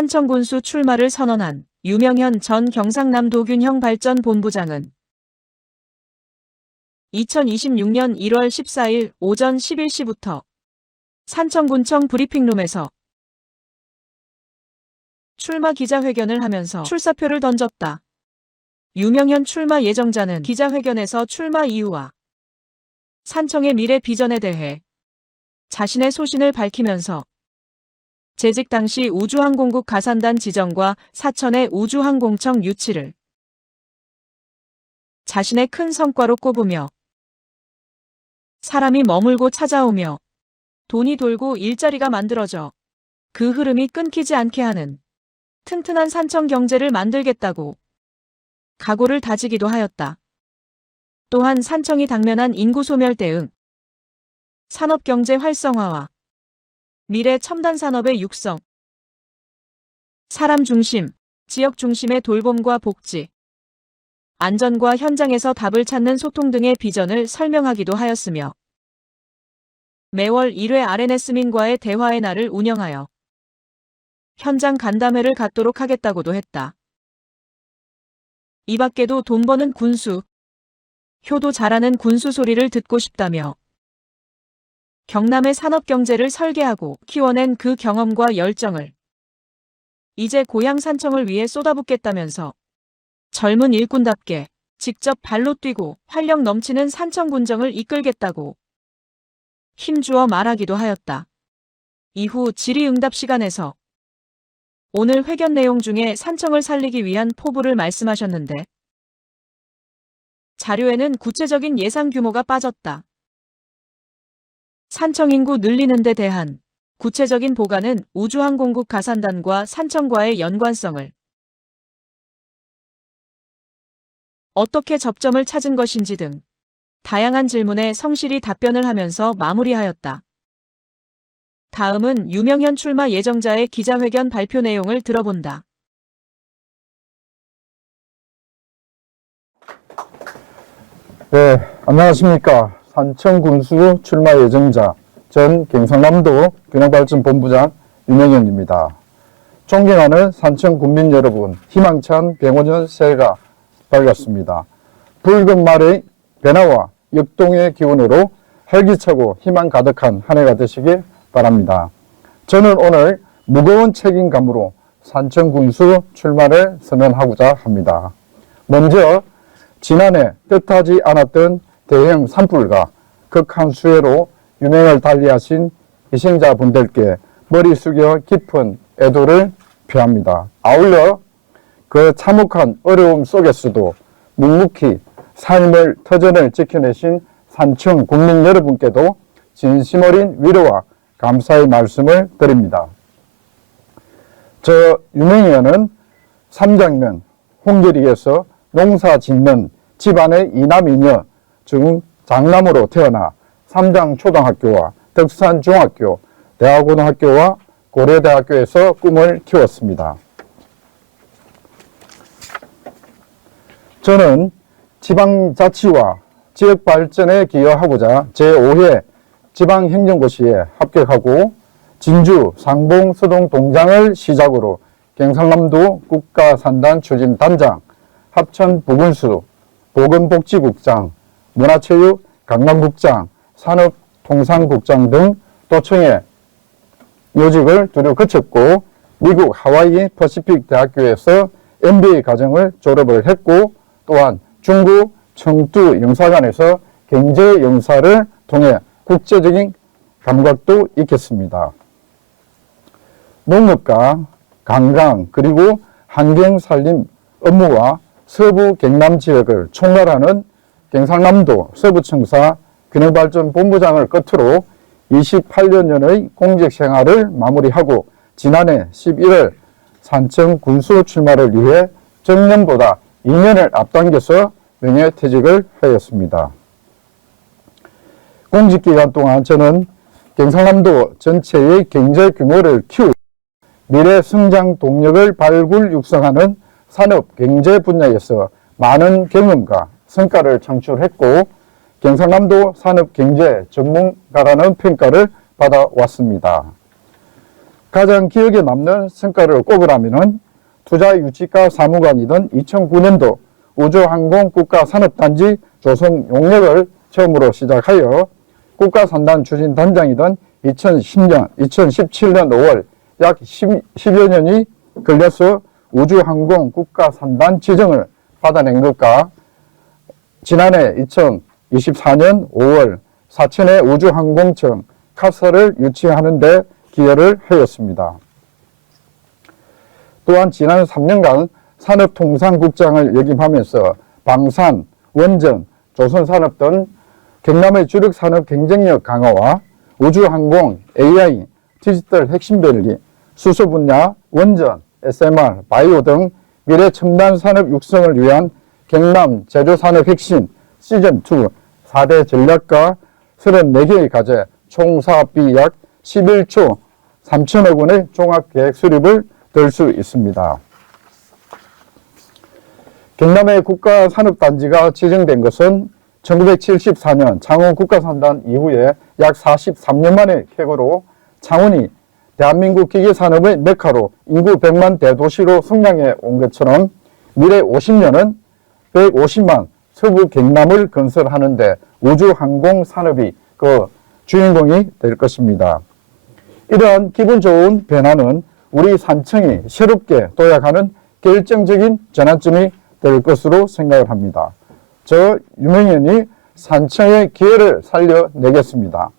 산청군수 출마를 선언한 유명현 전 경상남도균형 발전본부장은 2026년 1월 14일 오전 11시부터 산청군청 브리핑룸에서 출마 기자회견을 하면서 출사표를 던졌다. 유명현 출마 예정자는 기자회견에서 출마 이유와 산청의 미래 비전에 대해 자신의 소신을 밝히면서 재직 당시 우주항공국 가산단 지정과 사천의 우주항공청 유치를 자신의 큰 성과로 꼽으며 사람이 머물고 찾아오며 돈이 돌고 일자리가 만들어져 그 흐름이 끊기지 않게 하는 튼튼한 산청 경제를 만들겠다고 각오를 다지기도 하였다. 또한 산청이 당면한 인구 소멸 대응, 산업경제 활성화와 미래 첨단 산업의 육성, 사람 중심, 지역 중심의 돌봄과 복지, 안전과 현장에서 답을 찾는 소통 등의 비전을 설명하기도 하였으며 매월 1회 RNS민과의 대화의 날을 운영하여 현장 간담회를 갖도록 하겠다고도 했다. 이 밖에도 돈 버는 군수, 효도 잘하는 군수 소리를 듣고 싶다며 경남의 산업경제를 설계하고 키워낸 그 경험과 열정을 이제 고향 산청을 위해 쏟아붓겠다면서 젊은 일꾼답게 직접 발로 뛰고 활력 넘치는 산청군정을 이끌겠다고 힘주어 말하기도 하였다. 이후 질의응답 시간에서 오늘 회견 내용 중에 산청을 살리기 위한 포부를 말씀하셨는데 자료에는 구체적인 예산 규모가 빠졌다. 산청 인구 늘리는 데 대한 구체적인 보관은 우주항공국 가산단과 산청과의 연관성을 어떻게 접점을 찾은 것인지 등 다양한 질문에 성실히 답변을 하면서 마무리하였다. 다음은 유명현 출마 예정자의 기자회견 발표 내용을 들어본다. 네, 안녕하십니까. 산청군수 출마 예정자 전 경상남도 균형발전본부장 유명현입니다. 존경하는 산청군민 여러분, 희망찬 105년 새해가 밝았습니다. 붉은 말의 변화와 역동의 기운으로 활기차고 희망 가득한 한 해가 되시길 바랍니다. 저는 오늘 무거운 책임감으로 산청군수 출마를 선언하고자 합니다. 먼저 지난해 뜻하지 않았던 대형 산불과 극한 수해로 유명을 달리하신 희생자분들께 머리 숙여 깊은 애도를 표합니다. 아울러 그 참혹한 어려움 속에서도 묵묵히 삶을 터전을 지켜내신 산청 국민 여러분께도 진심 어린 위로와 감사의 말씀을 드립니다. 저 유명현은 삼장면 홍계리에서 농사 짓는 집안의 이남이녀 중 장남으로 태어나 삼장초등학교와 덕산중학교, 대학고등학교와 고려대학교에서 꿈을 키웠습니다. 저는 지방자치와 지역발전에 기여하고자 제5회 지방행정고시에 합격하고 진주 상봉 서동동장을 시작으로 경상남도 국가산단 추진단장, 합천 부군수, 보건복지국장, 문화체육 관광국장, 산업통상국장 등 도청의 요직을 두루 거쳤고 미국 하와이 퍼시픽 대학교에서 MBA 과정을 졸업을 했고 또한 중국 청두 영사관에서 경제영사를 통해 국제적인 감각도 익혔습니다. 농업과 관광 그리고 환경살림 업무와 서부 경남 지역을 총괄하는 경상남도 서부청사 균형발전본부장을 끝으로 28년의 공직생활을 마무리하고 지난해 11월 산청 군수 출마를 위해 정년보다 2년을 앞당겨서 명예퇴직을 하였습니다. 공직기간 동안 저는 경상남도 전체의 경제 규모를 키우고 미래 성장 동력을 발굴 육성하는 산업 경제 분야에서 많은 경험과 성과를 창출했고 경상남도 산업 경제 전문가라는 평가를 받아왔습니다. 가장 기억에 남는 성과를 꼽으라면은 투자 유치과 사무관이던 2009년도 우주항공 국가산업단지 조성 용역을 처음으로 시작하여 국가산단 추진단장이던 2017년 5월 약 10여 년이 걸려서 우주항공 국가산단 지정을 받아낸 것과 지난해 2024년 5월 사천의 우주항공청 카서를 유치하는 데 기여를 하였습니다. 또한 지난 3년간 산업통상국장을 역임하면서 방산, 원전, 조선산업 등 경남의 주력 산업 경쟁력 강화와 우주항공, AI, 디지털 핵심밸리, 수소 분야, 원전, SMR, 바이오 등 미래 첨단 산업 육성을 위한 경남 제조산업 혁신 시즌2 4대 전략과 34개의 과제 총 사업비 약 11조 3천억 원의 종합계획 수립을 들 수 있습니다. 경남의 국가산업단지가 지정된 것은 1974년 창원 국가산단 이후에 약 43년 만의 쾌거로 창원이 대한민국 기계산업의 메카로 인구 100만 대도시로 성장해 온 것처럼 미래 50년은 150만 서부 경남을 건설하는 데 우주항공 산업이 그 주인공이 될 것입니다. 이러한 기분 좋은 변화는 우리 산청이 새롭게 도약하는 결정적인 전환점이 될 것으로 생각을 합니다. 저 유명현이 산청의 기회를 살려내겠습니다.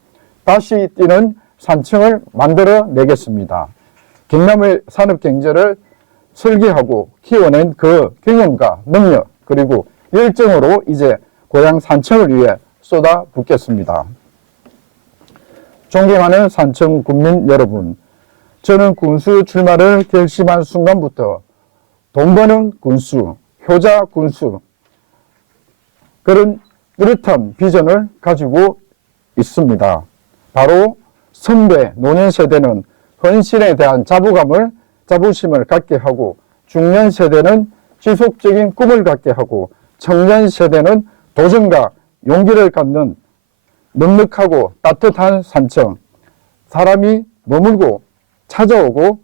다시 뛰는 산청을 만들어내겠습니다. 경남의 산업경제를 설계하고 키워낸 그 경험과 능력 그리고 열정으로 이제 고향 산청을 위해 쏟아붓겠습니다. 존경하는 산청 군민 여러분, 저는 군수 출마를 결심한 순간부터 돈 버는 군수, 효자 군수 그렇던 비전을 가지고 있습니다. 바로 선배, 노년 세대는 헌신에 대한 자부심을 갖게 하고 중년 세대는 지속적인 꿈을 갖게 하고 청년 세대는 도전과 용기를 갖는 넉넉하고 따뜻한 산청, 사람이 머물고 찾아오고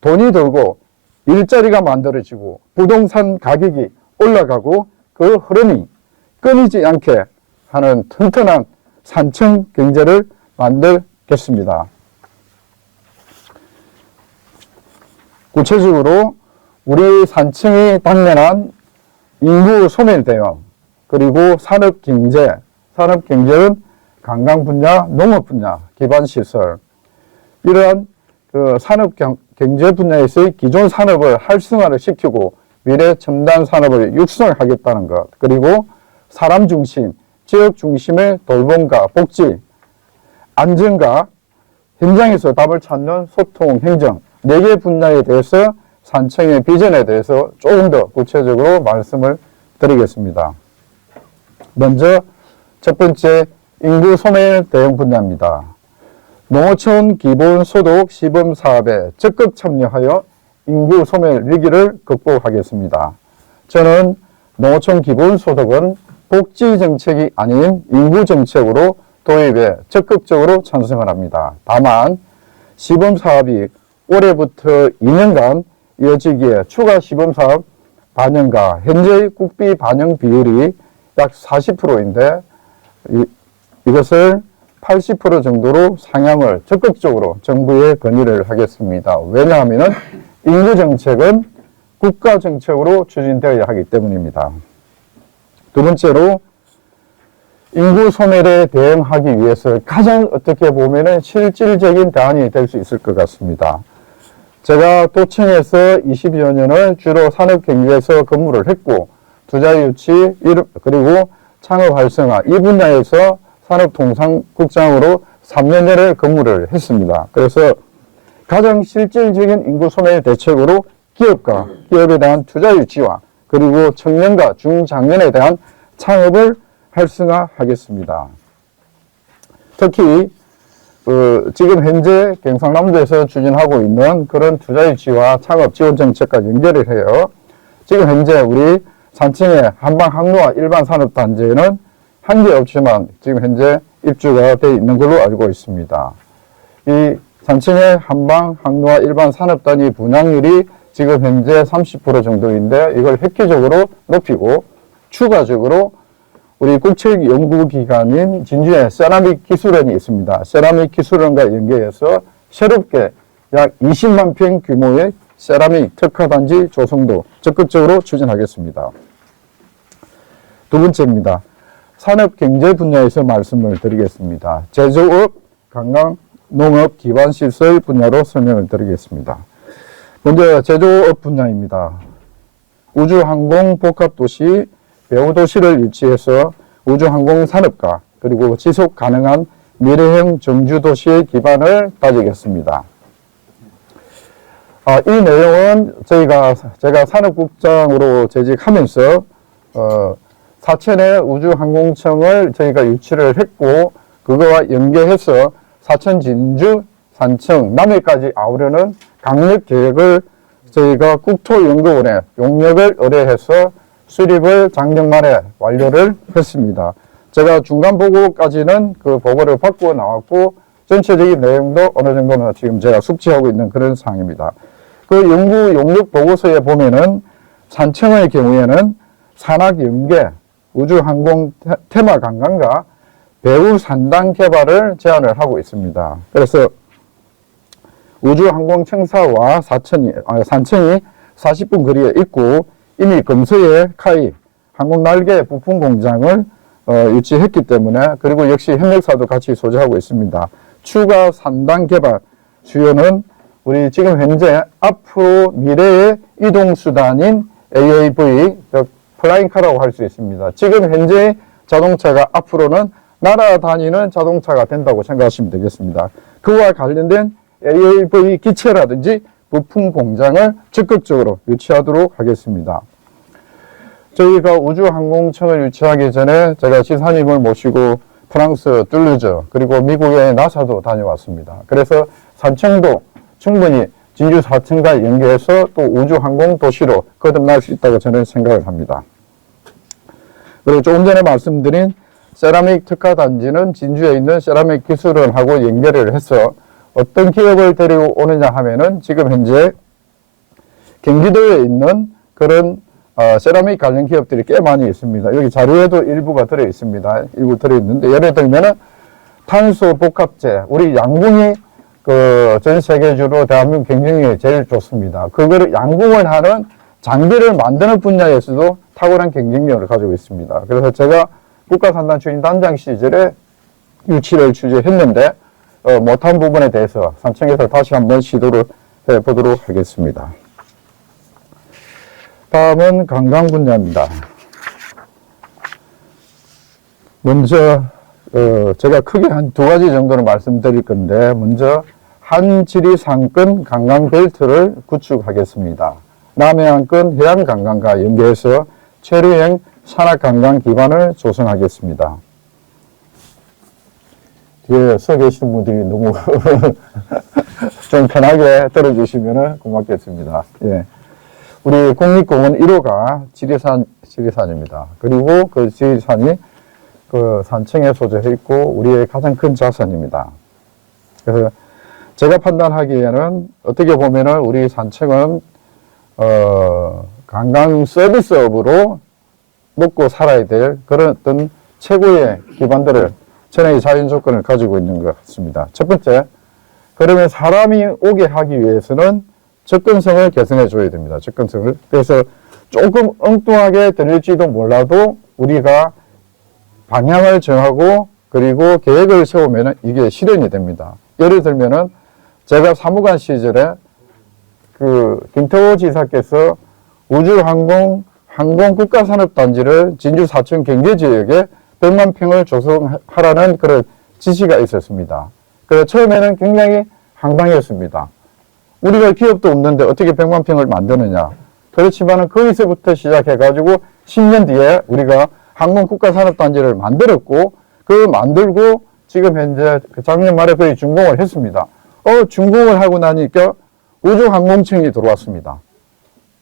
돈이 들고 일자리가 만들어지고 부동산 가격이 올라가고 그 흐름이 끊이지 않게 하는 튼튼한 산청 경제를 만들겠습니다. 구체적으로 우리 산청이 당면한 인구 소멸 대응 그리고 산업경제는 관광 분야, 농업 분야, 기반시설 이러한 그 산업경제 분야에서의 기존 산업을 활성화를 시키고 미래 첨단 산업을 육성하겠다는 것 그리고 사람 중심, 지역 중심의 돌봄과 복지, 안전과 현장에서 답을 찾는 소통, 행정 4개 분야에 대해서 산청의 비전에 대해서 조금 더 구체적으로 말씀을 드리겠습니다. 먼저 첫 번째 인구 소멸 대응 분야입니다. 농어촌 기본소득 시범 사업에 적극 참여하여 인구 소멸 위기를 극복하겠습니다. 저는 농어촌 기본소득은 복지 정책이 아닌 인구 정책으로 도입에 적극적으로 찬성을 합니다. 다만 시범 사업이 올해부터 2년간 이어지기에 추가 시범 사업 반영과 현재의 국비 반영 비율이 약 40%인데 이것을 80% 정도로 상향을 적극적으로 정부에 건의를 하겠습니다. 왜냐하면 인구 정책은 국가 정책으로 추진되어야 하기 때문입니다. 두 번째로 인구 소멸에 대응하기 위해서 가장 어떻게 보면 실질적인 대안이 될 수 있을 것 같습니다. 제가 도청에서 20여 년을 주로 산업경제에서 근무를 했고 투자 유치 그리고 창업 활성화 이 분야에서 산업통상국장으로 3년여를 근무를 했습니다. 그래서 가장 실질적인 인구 소멸 대책으로 기업과 기업에 대한 투자 유치와 그리고 청년과 중장년에 대한 창업을 활성화하겠습니다. 특히 지금 현재 경상남도에서 추진하고 있는 그런 투자 유치와 창업 지원 정책과 연결을 해요. 지금 현재 우리 산청의 한방항로와 일반산업단지에는 한 개 없지만 지금 현재 입주가 되어 있는 걸로 알고 있습니다. 이 산청의 한방, 항로와 일반 산업단위 분양률이 지금 현재 30% 정도인데 이걸 획기적으로 높이고 추가적으로 우리 국책연구기관인 진주의 세라믹 기술원이 있습니다. 세라믹 기술원과 연계해서 새롭게 약 20만 평 규모의 세라믹 특화단지 조성도 적극적으로 추진하겠습니다. 두 번째입니다. 산업경제 분야에서 말씀을 드리겠습니다. 제조업, 관광, 농업, 기반시설 분야로 설명을 드리겠습니다. 먼저 제조업 분야입니다. 우주항공 복합도시, 배후도시를 유치해서 우주항공 산업과 그리고 지속 가능한 미래형 정주도시의 기반을 다지겠습니다. 이 내용은 제가 산업국장으로 재직하면서 사천의 우주항공청을 저희가 유치를 했고 그거와 연계해서 사천, 진주, 산청, 남해까지 아우르는 강력 계획을 저희가 국토연구원에 용역을 의뢰해서 수립을 작년 말에 완료를 했습니다. 제가 중간 보고까지는 그 보고를 받고 나왔고 전체적인 내용도 어느 정도는 지금 제가 숙지하고 있는 그런 상황입니다. 그 연구 용역 보고서에 보면은 산청의 경우에는 산학연계, 우주항공 테마 관광과 배후 산당 개발을 제안을 하고 있습니다. 그래서 우주항공 청사와 산청이 40분 거리에 있고 이미 금서의 카이 항공 날개 부품 공장을 유치했기 때문에 그리고 역시 협력사도 같이 소재하고 있습니다. 추가 산당 개발 수요는 우리 지금 현재 앞으로 미래의 이동수단인 AAV, 플라잉카라고 할 수 있습니다. 지금 현재 자동차가 앞으로는 날아다니는 자동차가 된다고 생각하시면 되겠습니다. 그와 관련된 AAV 기체라든지 부품 공장을 적극적으로 유치하도록 하겠습니다. 저희가 우주항공청을 유치하기 전에 제가 지사님을 모시고 프랑스 툴루즈 그리고 미국의 나사도 다녀왔습니다. 그래서 산청도 충분히 진주 사천과 연계해서 또 우주항공 도시로 거듭날 수 있다고 저는 생각을 합니다. 그리고 조금 전에 말씀드린 세라믹 특화단지는 진주에 있는 세라믹 기술원하고 연결을 해서 어떤 기업을 데리고 오느냐 하면은 지금 현재 경기도에 있는 그런 세라믹 관련 기업들이 꽤 많이 있습니다. 여기 자료에도 일부가 들어 있습니다. 일부 들어 있는데 예를 들면은 탄소 복합재, 우리 양궁이 전 세계적으로 대한민국 경쟁력이 제일 좋습니다. 그거를 양궁을 하는 장비를 만드는 분야에서도 탁월한 경쟁력을 가지고 있습니다. 그래서 제가 국가산단추진 단장 시절에 유치를 주재했는데 못한 부분에 대해서 산청에서 다시 한번 시도를 해보도록 하겠습니다. 다음은 관광 분야입니다. 먼저 제가 크게 한 두 가지 정도는 말씀드릴 건데 먼저 한지리상권 관광벨트를 구축하겠습니다. 남해안권 해양관광과 연계해서 최루행 산악관광 기반을 조성하겠습니다. 뒤에 서 계시는 분들이 너무 좀 편하게 들어주시면 고맙겠습니다. 예. 우리 국립공원 1호가 지리산입니다. 그리고 그 지리산이 그 산청에 소재해 있고 우리의 가장 큰 자산입니다. 그래서 제가 판단하기에는 어떻게 보면은 우리 산청은 관광 서비스업으로 먹고 살아야 될 그런 어떤 최고의 기반들을 전의 자연 조건을 가지고 있는 것 같습니다. 첫 번째, 그러면 사람이 오게 하기 위해서는 접근성을 개선해 줘야 됩니다. 접근성을. 그래서 조금 엉뚱하게 들릴지도 몰라도 우리가 방향을 정하고 그리고 계획을 세우면 이게 실현이 됩니다. 예를 들면은 제가 사무관 시절에 김태호 지사께서 우주항공 국가산업단지를 진주 사천 경제지역에 100만 평을 조성하라는 그런 지시가 있었습니다. 그래서 처음에는 굉장히 황당했습니다. 우리가 기업도 없는데 어떻게 100만 평을 만드느냐. 그렇지만 거기서부터 시작해가지고 10년 뒤에 우리가 항공국가산업단지를 만들었고 만들고 지금 현재 작년 말에 거의 준공을 했습니다. 준공을 하고 나니까 우주항공청이 들어왔습니다.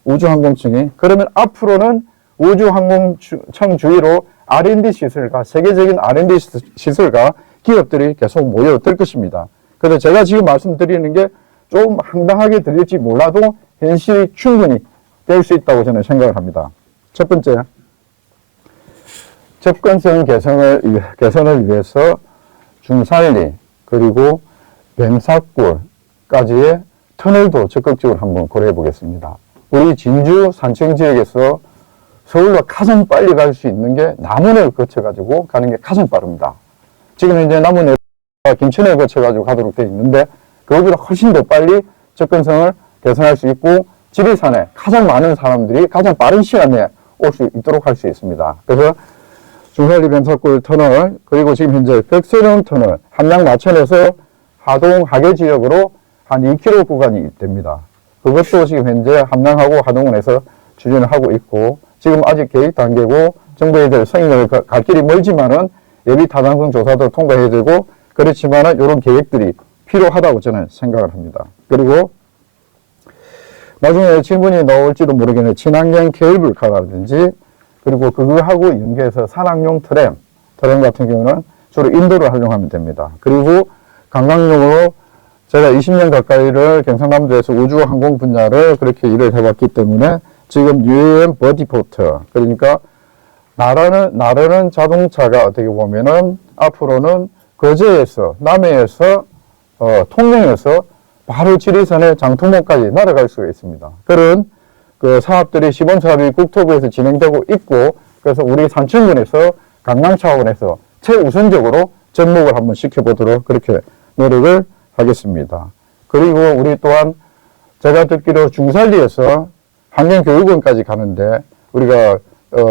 우주항공청이. 그러면 앞으로는 우주항공청 주위로 R&D 시설과 세계적인 R&D 시설과 기업들이 계속 모여들 것입니다. 그래서 제가 지금 말씀드리는 게 좀 황당하게 들릴지 몰라도 현실이 충분히 될 수 있다고 저는 생각을 합니다. 첫 번째, 접근성 개선을 위해서 중산리 그리고 뱀사골까지의 터널도 적극적으로 한번 고려해 보겠습니다. 우리 진주 산청 지역에서 서울로 가장 빨리 갈 수 있는 게 남원을 거쳐가지고 가는 게 가장 빠릅니다. 지금 이제 남원에서 김천을 거쳐가지고 가도록 되어 있는데 그거보다 훨씬 더 빨리 접근성을 개선할 수 있고 지리산에 가장 많은 사람들이 가장 빠른 시간에 올 수 있도록 할 수 있습니다. 그래서 중산리 뱀사골 터널 그리고 지금 현재 벽선형 터널 함양 마천에서 하동 하계 지역으로 한 2km 구간이 됩니다. 그것도 지금 현재 함양하고 하동원에서 추진을 하고 있고 지금 아직 계획 단계고 정부에 대해 승인을 갈 길이 멀지만은 예비 타당성 조사도 통과해야 되고 그렇지만은 이런 계획들이 필요하다고 저는 생각을 합니다. 그리고 나중에 질문이 나올지도 모르겠는데 친환경 케이블카라든지 그리고 그거하고 연계해서 산악용 트램 같은 경우는 주로 인도를 활용하면 됩니다. 그리고 관광용으로 제가 20년 가까이를 경상남도에서 우주항공 분야를 그렇게 일을 해봤기 때문에 지금 UAM 버디포트 그러니까 나르는 자동차가 어떻게 보면은 앞으로는 거제에서 남해에서 통영에서 바로 지리산의 장통목까지 날아갈 수가 있습니다. 그런 그 사업들이 시범사업이 국토부에서 진행되고 있고 그래서 우리 산청군에서 강남 차원에서 최우선적으로 접목을 한번 시켜보도록 그렇게 노력을 하겠습니다. 그리고 우리 또한 제가 듣기로 중산리에서 환경교육원까지 가는데 우리가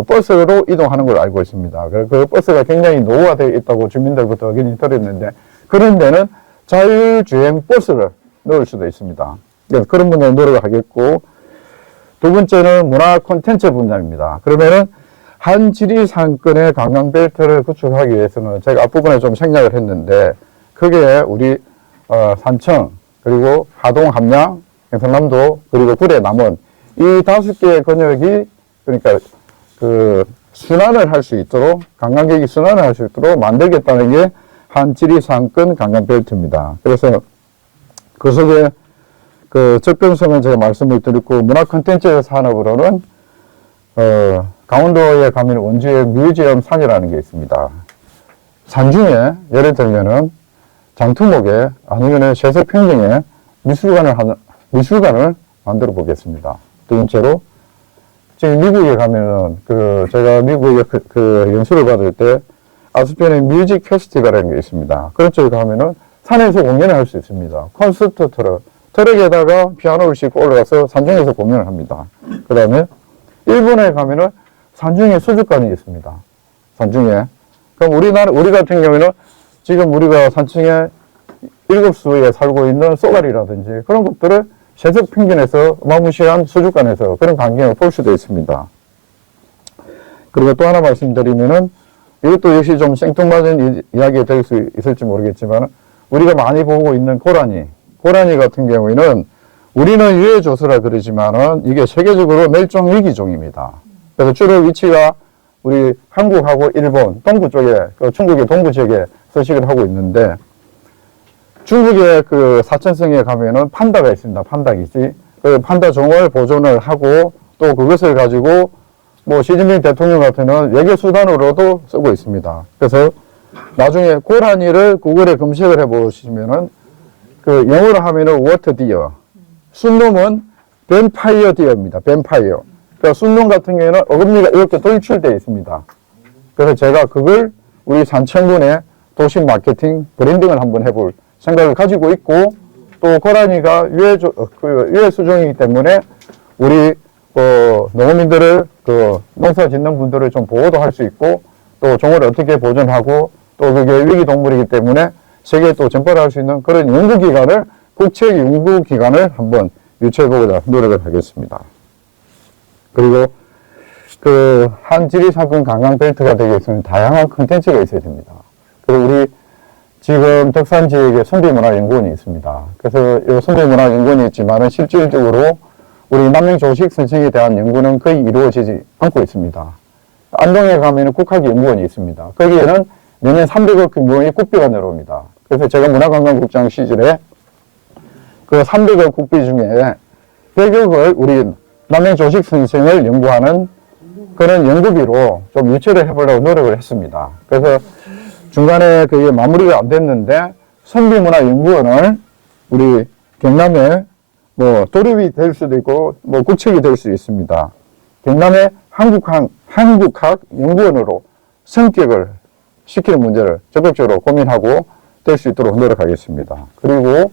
버스로 이동하는 걸 알고 있습니다. 그 버스가 굉장히 노후화되어 있다고 주민들부터 의견이 들었는데 그런 데는 자율주행 버스를 넣을 수도 있습니다. 그런 분야에 노력을 하겠고 두 번째는 문화 콘텐츠 분야입니다. 그러면은 한 지리산권의 관광벨트를 구축하기 위해서는 제가 앞부분에 좀 생략을 했는데 그게 우리 산청 그리고 하동 함양 경상남도 그리고 구례 남원 이 5개의 권역이 그러니까 그 순환을 할 수 있도록 관광객이 순환을 할 수 있도록 만들겠다는 게 한 지리산권 관광벨트입니다. 그래서 그 속에 그 접근성은 제가 말씀을 드렸고 문화 콘텐츠 산업으로는 강원도에 가면 원주의 뮤지엄 산이라는 게 있습니다. 산 중에 예를 들면은 장투목에 아니면은 세석 평경에 미술관을 만들어 보겠습니다. 두 번째로 지금 미국에 가면은 제가 미국에 연수를 받을 때 아스펜의 뮤직 페스티벌이라는 게 있습니다. 그런 쪽에 가면은 산에서 공연을 할 수 있습니다. 콘서트 트럭에다가 피아노를 싣고 올라가서 산중에서 공연을 합니다. 그 다음에 일본에 가면은 산중에 수족관이 있습니다. 산중에. 그럼 우리 같은 경우에는 지금 우리가 산청에 7수에 살고 있는 쏘가리라든지 그런 것들을 세석 평균에서 어마무시한 수족관에서 그런 광경을 볼 수도 있습니다. 그리고 또 하나 말씀드리면은 이것도 역시 좀 생뚱맞은 이야기가 될 수 있을지 모르겠지만 우리가 많이 보고 있는 고라니 같은 경우에는 우리는 유해조수라 그러지만은 이게 세계적으로 멸종위기종입니다. 그래서 주로 위치가 우리 한국하고 일본 동부 쪽에 중국의 동부 지역에 서식을 하고 있는데 중국의 그 사천성에 가면은 판다가 있습니다. 판다기지. 그 판다 종을 보존을 하고 또 그것을 가지고 뭐 시진핑 대통령 같은 외교 수단으로도 쓰고 있습니다. 그래서 나중에 고라니를 구글에 검색을 해보시면은 그 영어로 하면은 워터 디어, 순놈은 뱀파이어 디어입니다. 뱀파이어. 그러니까 순놈 같은 경우에는 어금니가 이렇게 돌출되어 있습니다. 그래서 제가 그걸 우리 산청군의 도시 마케팅 브랜딩을 한번 해볼 생각을 가지고 있고 또 고라니가 유해 수종이기 때문에 우리 농민들을 농사 짓는 분들을 좀 보호도 할 수 있고 또 종을 어떻게 보존하고 또 그게 위기동물이기 때문에 세계에 또 전파를 할 수 있는 그런 연구기관을 국책 연구기관을 한번 유치해보고자 노력을 하겠습니다. 그리고 그 한 지리산권 관광벨트가 되기 위해서는 다양한 콘텐츠가 있어야 됩니다. 그리고 우리 지금 덕산 지역에 선비문화연구원이 있습니다. 그래서 이 선비문화연구원이 있지만은 실질적으로 우리 남양조식 선생에 대한 연구는 거의 이루어지지 않고 있습니다. 안동에 가면은 국학연구원이 있습니다. 거기에는 매년 300억 규모의 국비가 내려옵니다. 그래서 제가 문화관광국장 시절에 그 300억 국비 중에 100억을 우리 남양조식 선생을 연구하는 그런 연구비로 좀 유치를 해보려고 노력을 했습니다. 그래서 중간에 그게 마무리가 안 됐는데 선비문화연구원을 우리 경남에 뭐 도립이 될 수도 있고 뭐 국책이 될 수도 있습니다. 경남의 한국학 연구원으로 성격을 시키는 문제를 적극적으로 고민하고 될 수 있도록 노력하겠습니다. 그리고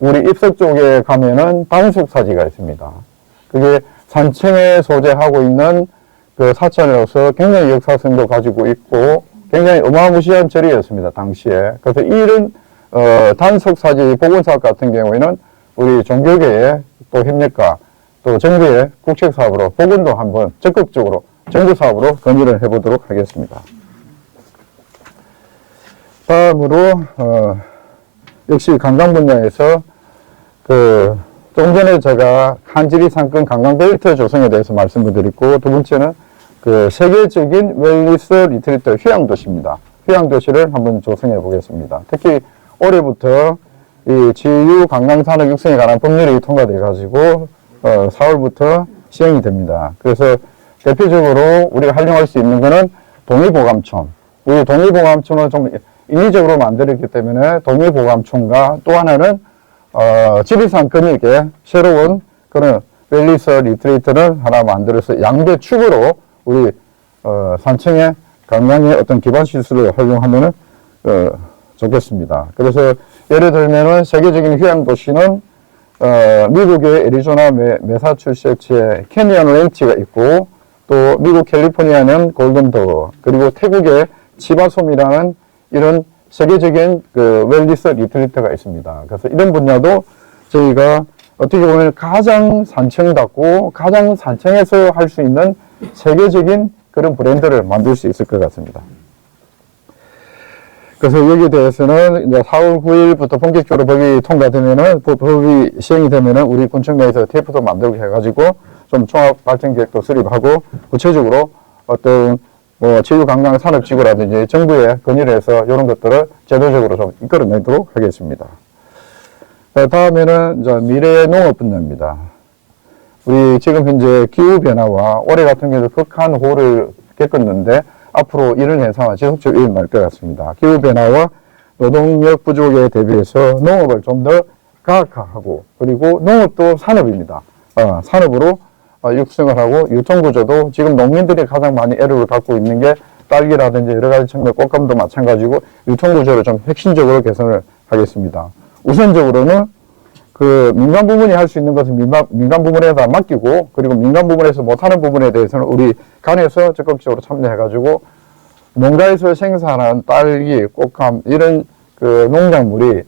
우리 입석 쪽에 가면은 단속사지가 있습니다. 그게 산청에 소재하고 있는 그 사찰로서 굉장히 역사성도 가지고 있고 굉장히 어마무시한 절이었습니다. 당시에. 그래서 이런 단속사지 복원사업 같은 경우에는 우리 종교계의 또 협력과 또 정부의 국책사업으로 복원도 한번 적극적으로 정부사업으로 건의를 해보도록 하겠습니다. 다음으로 역시 관광 분야에서 조금 전에 제가 한지리 상권 관광 벨트 조성에 대해서 말씀을 드렸고, 두 번째는 그 세계적인 웰니스 리트리트 휴양도시입니다. 휴양도시를 한번 조성해 보겠습니다. 특히 올해부터 이 지유 관광산업 육성에 관한 법률이 통과돼 가지고 4월부터 시행이 됩니다. 그래서 대표적으로 우리가 활용할 수 있는 거는 동의보감촌. 우리 동의보감촌을 좀 인위적으로 만들었기 때문에 동의보감촌과 또 하나는 지리산 근육에 새로운 그런 웰니스 리트리트를 하나 만들어서 양배 축으로 우리 산청의 관광의 어떤 기반 시설을 활용하면은 좋겠습니다. 그래서 예를 들면은 세계적인 휴양 도시는 미국의 애리조나 매사추세츠의 캐니언 렌치가 있고, 또 미국 캘리포니아는 골든도어, 그리고 태국의 치바솜이라는 이런 세계적인 그 웰니스 리트리트가 있습니다. 그래서 이런 분야도 저희가 어떻게 보면 가장 산청답고 가장 산청에서 할 수 있는 세계적인 그런 브랜드를 만들 수 있을 것 같습니다. 그래서 여기에 대해서는 이제 4월 9일부터 본격적으로 법이 통과되면은, 법이 시행이 되면은 우리 군청 내에서 TF도 만들고 해가지고 좀 종합 발전 계획도 수립하고 구체적으로 어떤 뭐 지유관광산업지구라든지 정부에 건의를 해서 이런 것들을 제도적으로 좀 이끌어내도록 하겠습니다. 다음에는 이제 미래의 농업 분야입니다. 우리 지금 현재 기후변화와 올해 같은 경우도 극한 호우를 겪었는데 앞으로 이런 현상은 지속적으로 일어날 것 같습니다. 기후변화와 노동력 부족에 대비해서 농업을 좀 더 가학화하고, 그리고 농업도 산업입니다. 산업으로 육성을 하고, 유통구조도 지금 농민들이 가장 많이 애로를 갖고 있는 게 딸기라든지 여러 가지 측면, 꽃감도 마찬가지고 유통구조를 좀 핵심적으로 개선을 하겠습니다. 우선적으로는 그 민간 부문이 할 수 있는 것은 민간 부문에다 맡기고, 그리고 민간 부문에서 못하는 부분에 대해서는 우리 간에서 적극적으로 참여해가지고 농가에서 생산한 딸기, 꽃감 이런 그 농작물이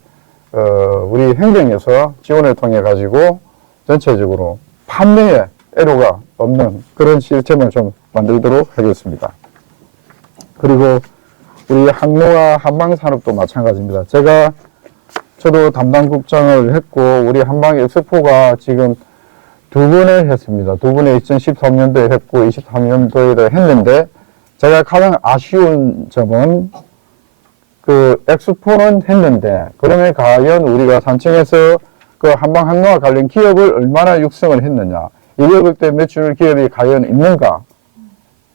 우리 행정에서 지원을 통해 가지고 전체적으로 판매에 애로가 없는 그런 시스템을 좀 만들도록 하겠습니다. 그리고 우리 항로와 한방산업도 마찬가지입니다. 저도 담당 국장을 했고, 우리 한방 엑스포가 지금 2번을 했습니다. 2번에 2013년도에 했고 23년도에도 했는데, 제가 가장 아쉬운 점은 그 엑스포는 했는데 그러면 과연 우리가 산청에서 그 한방 항로와 관련 기업을 얼마나 육성을 했느냐, 200억대 매출 기업이 과연 있는가.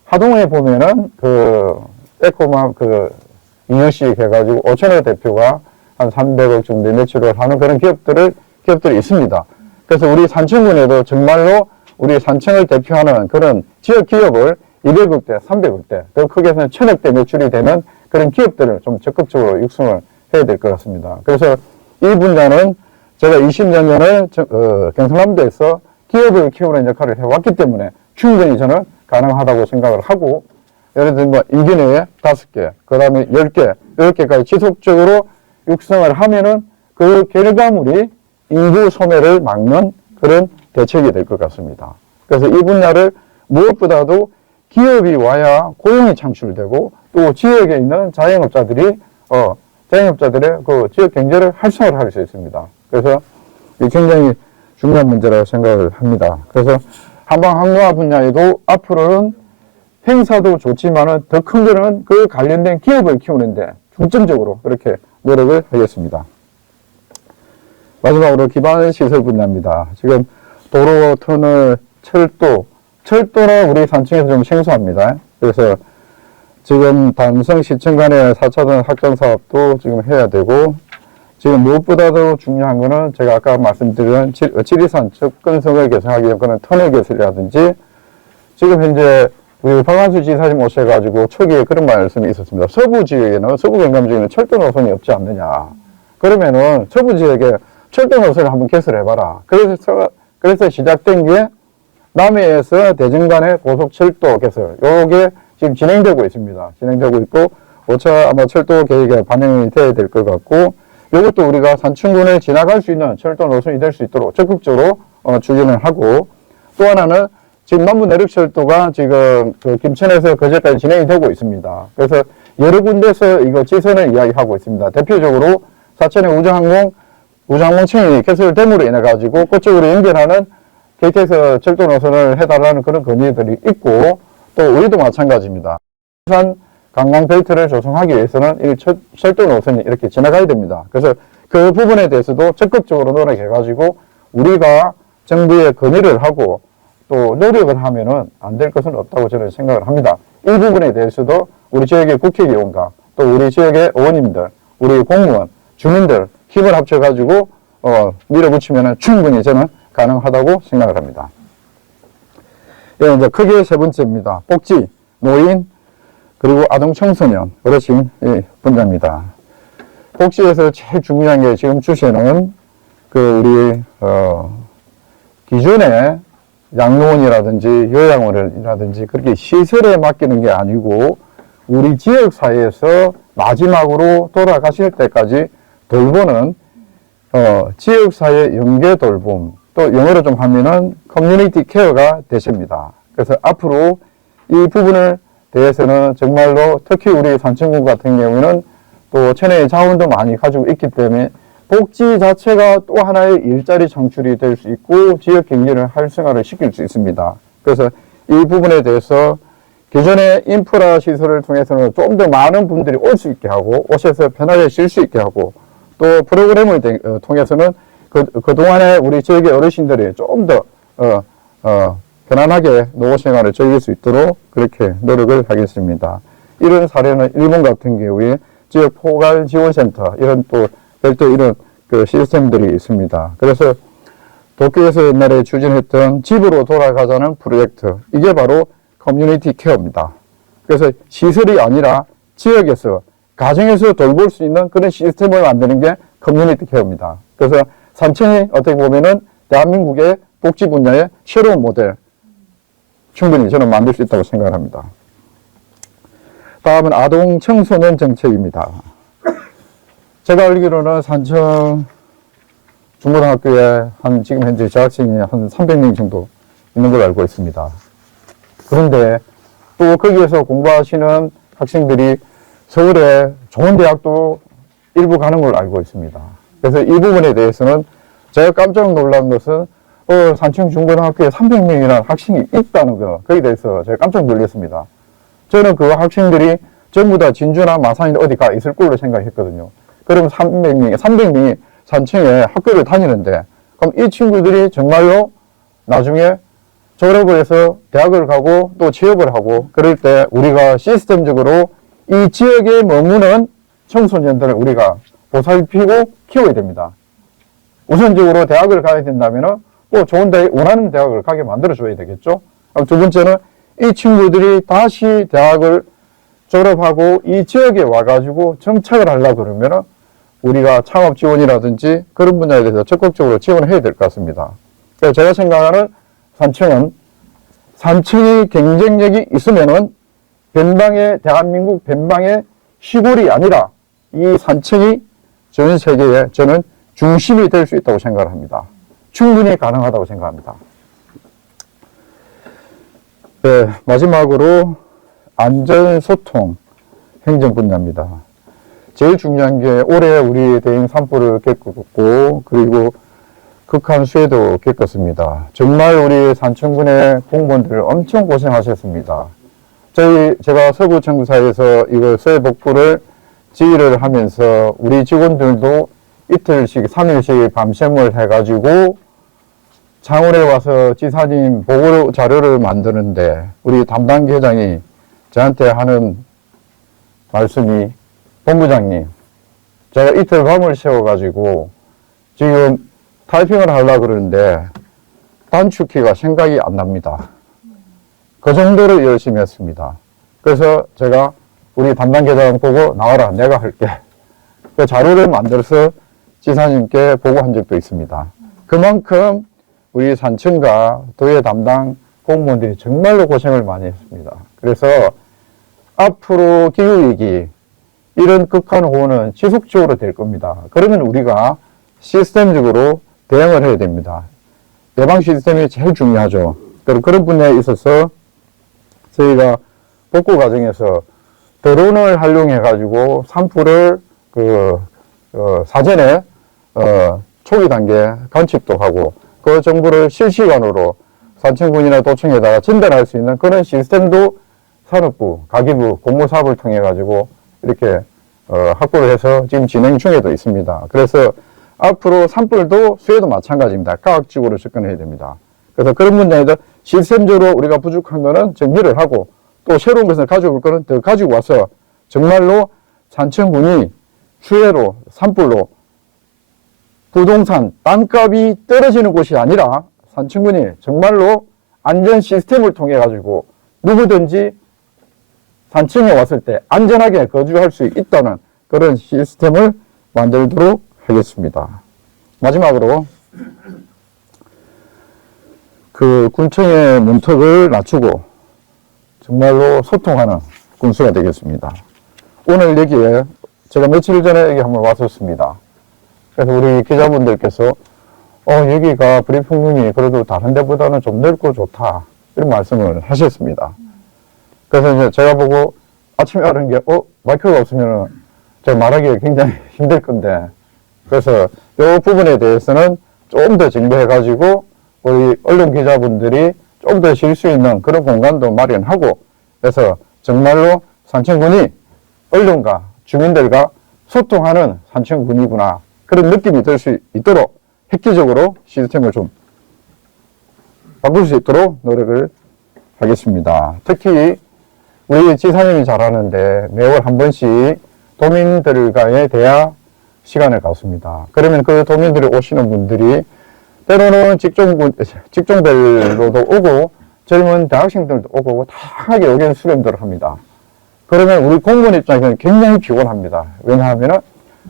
하동에 보면은 그 에코맘 그 이현식 해가지고 오천호 대표가 한 300억 정도의 매출을 하는 그런 기업들이 있습니다. 그래서 우리 산청군에도 정말로 우리 산청을 대표하는 그런 지역 기업을 200억대, 300억대, 더 크게는 1000억대 매출이 되는 그런 기업들을 좀 적극적으로 육성을 해야 될 것 같습니다. 그래서 이 분야는 제가 20여 년을 경상남도에서 기업을 키우는 역할을 해왔기 때문에 충분히 저는 가능하다고 생각을 하고, 예를 들면 뭐 임기 내에 5개, 그 다음에 10개, 10개까지 지속적으로 육성을 하면은 그 결과물이 인구 소멸을 막는 그런 대책이 될 것 같습니다. 그래서 이 분야를 무엇보다도 기업이 와야 고용이 창출되고, 또 지역에 있는 자영업자들의 그 지역 경제를 활성화를 할 수 있습니다. 그래서 굉장히 중요한 문제라고 생각을 합니다. 그래서 한방 항로화 분야에도 앞으로는 행사도 좋지만은 더 큰 거는 그 관련된 기업을 키우는데 중점적으로 그렇게 노력을 하겠습니다. 마지막으로 기반시설 분야입니다. 지금 도로, 터널, 철도는 우리 산청에서 좀 생소합니다. 그래서 지금 담성시청 간의 4차선 확장 사업도 지금 해야 되고, 지금 무엇보다도 중요한 거는 제가 아까 말씀드린 지리산 접근성을 개선하기 위한 거는 터널 개설이라든지, 지금 현재 우리 박한수 지사님 오셔가지고 초기에 그런 말씀이 있었습니다. 서부 경남 지역에는 철도 노선이 없지 않느냐. 그러면은 서부 지역에 철도 노선을 한번 개설해봐라. 그래서 시작된 게 남해에서 대전 간의 고속철도 개설. 요게 지금 진행되고 있습니다. 진행되고 있고, 5차 아마 철도 계획에 반영이 돼야 될 것 같고, 이것도 우리가 산청군을 지나갈 수 있는 철도 노선이 될 수 있도록 적극적으로 추진을 하고, 또 하나는 지금 남부 내륙철도가 지금 그 김천에서 거제까지 진행이 되고 있습니다. 그래서 여러 군데서 이거 지선을 이야기하고 있습니다. 대표적으로 사천의 우장항공청이 개설됨으로 인해 가지고 그쪽으로 연결하는 KTX 철도 노선을 해달라는 그런 건의들이 있고, 또 우리도 마찬가지입니다. 부산 관광벨트를 조성하기 위해서는 이 철도 노선이 이렇게 지나가야 됩니다. 그래서 그 부분에 대해서도 적극적으로 노력해가지고 우리가 정부에 건의를 하고 또 노력을 하면은 안 될 것은 없다고 저는 생각을 합니다. 이 부분에 대해서도 우리 지역의 국회의원과 또 우리 지역의 의원님들, 우리 공무원, 주민들 힘을 합쳐가지고 밀어붙이면은 충분히 저는 가능하다고 생각을 합니다. 예, 이제 크게 세 번째입니다. 복지, 노인, 그리고 아동 청소년, 어르신 분야입니다. 복지에서 제일 중요한 게 지금 주시는 우리 기존에 양로원이라든지 요양원이라든지 그렇게 시설에 맡기는 게 아니고 우리 지역 사회에서 마지막으로 돌아가실 때까지 돌보는 지역 사회 연계 돌봄, 또 영어로 좀 하면은 커뮤니티 케어가 되십니다. 그래서 앞으로 이 부분을 대해서는 정말로 특히 우리 산청군 같은 경우는 또 천혜의 자원도 많이 가지고 있기 때문에 복지 자체가 또 하나의 일자리 창출이 될 수 있고 지역 경제를 활성화를 시킬 수 있습니다. 그래서 이 부분에 대해서 기존의 인프라 시설을 통해서는 좀 더 많은 분들이 올 수 있게 하고 오셔서 편하게 쉴 수 있게 하고 또 프로그램을 통해서는 그동안에 우리 지역의 어르신들이 좀 더 편안하게 노후 생활을 즐길 수 있도록 그렇게 노력을 하겠습니다. 이런 사례는 일본 같은 경우에 지역 포괄 지원센터 이런 또 별도 이런 시스템들이 있습니다. 그래서 도쿄에서 옛날에 추진했던 집으로 돌아가자는 프로젝트, 이게 바로 커뮤니티 케어입니다. 그래서 시설이 아니라 지역에서 가정에서 돌볼 수 있는 그런 시스템을 만드는 게 커뮤니티 케어입니다. 그래서 산청이 어떻게 보면은 대한민국의 복지 분야의 새로운 모델 충분히 저는 만들 수 있다고 생각합니다. 다음은 아동 청소년 정책입니다. 제가 알기로는 산청 중고등학교에 지금 현재 재학생이 한 300명 정도 있는 걸로 알고 있습니다. 그런데 또 거기에서 공부하시는 학생들이 서울에 좋은 대학도 일부 가는 걸로 알고 있습니다. 그래서 이 부분에 대해서는 제가 깜짝 놀란 것은 산청 중고등학교에 300명이나 학생이 있다는 거, 거기에 대해서 제가 깜짝 놀랐습니다. 저는 그 학생들이 전부 다 진주나 마산이나 어디 가 있을 걸로 생각했거든요. 그러면 300명이 산청에 학교를 다니는데, 그럼 이 친구들이 정말로 나중에 졸업을 해서 대학을 가고 또 취업을 하고 그럴 때 우리가 시스템적으로 이 지역에 머무는 청소년들을 우리가 보살피고 키워야 됩니다. 우선적으로 대학을 가야 된다면은 뭐 좋은 원하는 대학을 가게 만들어줘야 되겠죠. 두 번째는 이 친구들이 다시 대학을 졸업하고 이 지역에 와가지고 정착을 하려고 그러면은 우리가 창업 지원이라든지 그런 분야에 대해서 적극적으로 지원을 해야 될 것 같습니다. 그래서 제가 생각하는 산청이 경쟁력이 있으면은 대한민국 변방의 시골이 아니라 이 산청이 전 세계에 저는 중심이 될 수 있다고 생각을 합니다. 충분히 가능하다고 생각합니다. 네, 마지막으로 안전소통 행정 분야입니다. 제일 중요한 게 올해 우리 대형 산불을 겪었고 그리고 극한 수해도 겪었습니다. 정말 우리 산청군의 공무원들 엄청 고생하셨습니다. 제가 서구청사에서 이거 수해 복구를 지휘를 하면서 우리 직원들도 이틀씩, 3일씩 밤샘을 해가지고 창원에 와서 지사님 보고 자료를 만드는데 우리 담당 계장이 저한테 하는 말씀이 본부장님, 제가 이틀 밤을 새워가지고 지금 타이핑을 하려고 그러는데 단축키가 생각이 안 납니다. 그 정도로 열심히 했습니다. 그래서 제가 우리 담당 계장 보고 나와라, 내가 할게. 그 자료를 만들어서 지사님께 보고한 적도 있습니다. 그만큼 우리 산청과 도의 담당 공무원들이 정말로 고생을 많이 했습니다. 그래서 앞으로 기후위기, 이런 극한호우는 지속적으로 될 겁니다. 그러면 우리가 시스템적으로 대응을 해야 됩니다. 예방 시스템이 제일 중요하죠. 그런 분야에 있어서 저희가 복구 과정에서 드론을 활용해가지고 산불을 사전에 초기 단계 관측도 하고 그 정보를 실시간으로 산청군이나 도청에다가 전달할 수 있는 그런 시스템도 산업부, 가기부, 공모사업을 통해 가지고 이렇게 확보를 해서 지금 진행 중에도 있습니다. 그래서 앞으로 산불도 수해도 마찬가지입니다. 과학적으로 접근해야 됩니다. 그래서 그런 문제에서 시스템적으로 우리가 부족한 거는 정리를 하고 또 새로운 것을 가져올 거는 더 가지고 와서 정말로 산청군이 수해로, 산불로 부동산, 땅값이 떨어지는 곳이 아니라 산청군이 정말로 안전 시스템을 통해 가지고 누구든지 산청에 왔을 때 안전하게 거주할 수 있다는 그런 시스템을 만들도록 하겠습니다. 마지막으로 그 군청의 문턱을 낮추고 정말로 소통하는 군수가 되겠습니다. 오늘 여기에 제가 며칠 전에 여기 한번 왔었습니다. 그래서 우리 기자분들께서 여기가 브리핑룸이 그래도 다른 데보다는 좀 넓고 좋다 이런 말씀을 하셨습니다. 그래서 이제 제가 보고 아침에 알은 게 마이크가 없으면 제가 말하기가 굉장히 힘들 건데 그래서 이 부분에 대해서는 좀 더 정비해가지고 우리 언론 기자분들이 좀 더 쉴 수 있는 그런 공간도 마련하고 그래서 정말로 산청군이 언론과 주민들과 소통하는 산청군이구나 그런 느낌이 들 수 있도록 획기적으로 시스템을 좀 바꿀 수 있도록 노력을 하겠습니다. 특히 우리 지사님이 잘하는데 매월 한 번씩 도민들과의 대화 시간을 갖습니다. 그러면 그 도민들이 오시는 분들이 때로는 직종별로도 오고 젊은 대학생들도 오고 다양하게 의견 수렴들을 합니다. 그러면 우리 공무원 입장에서는 굉장히 피곤합니다. 왜냐하면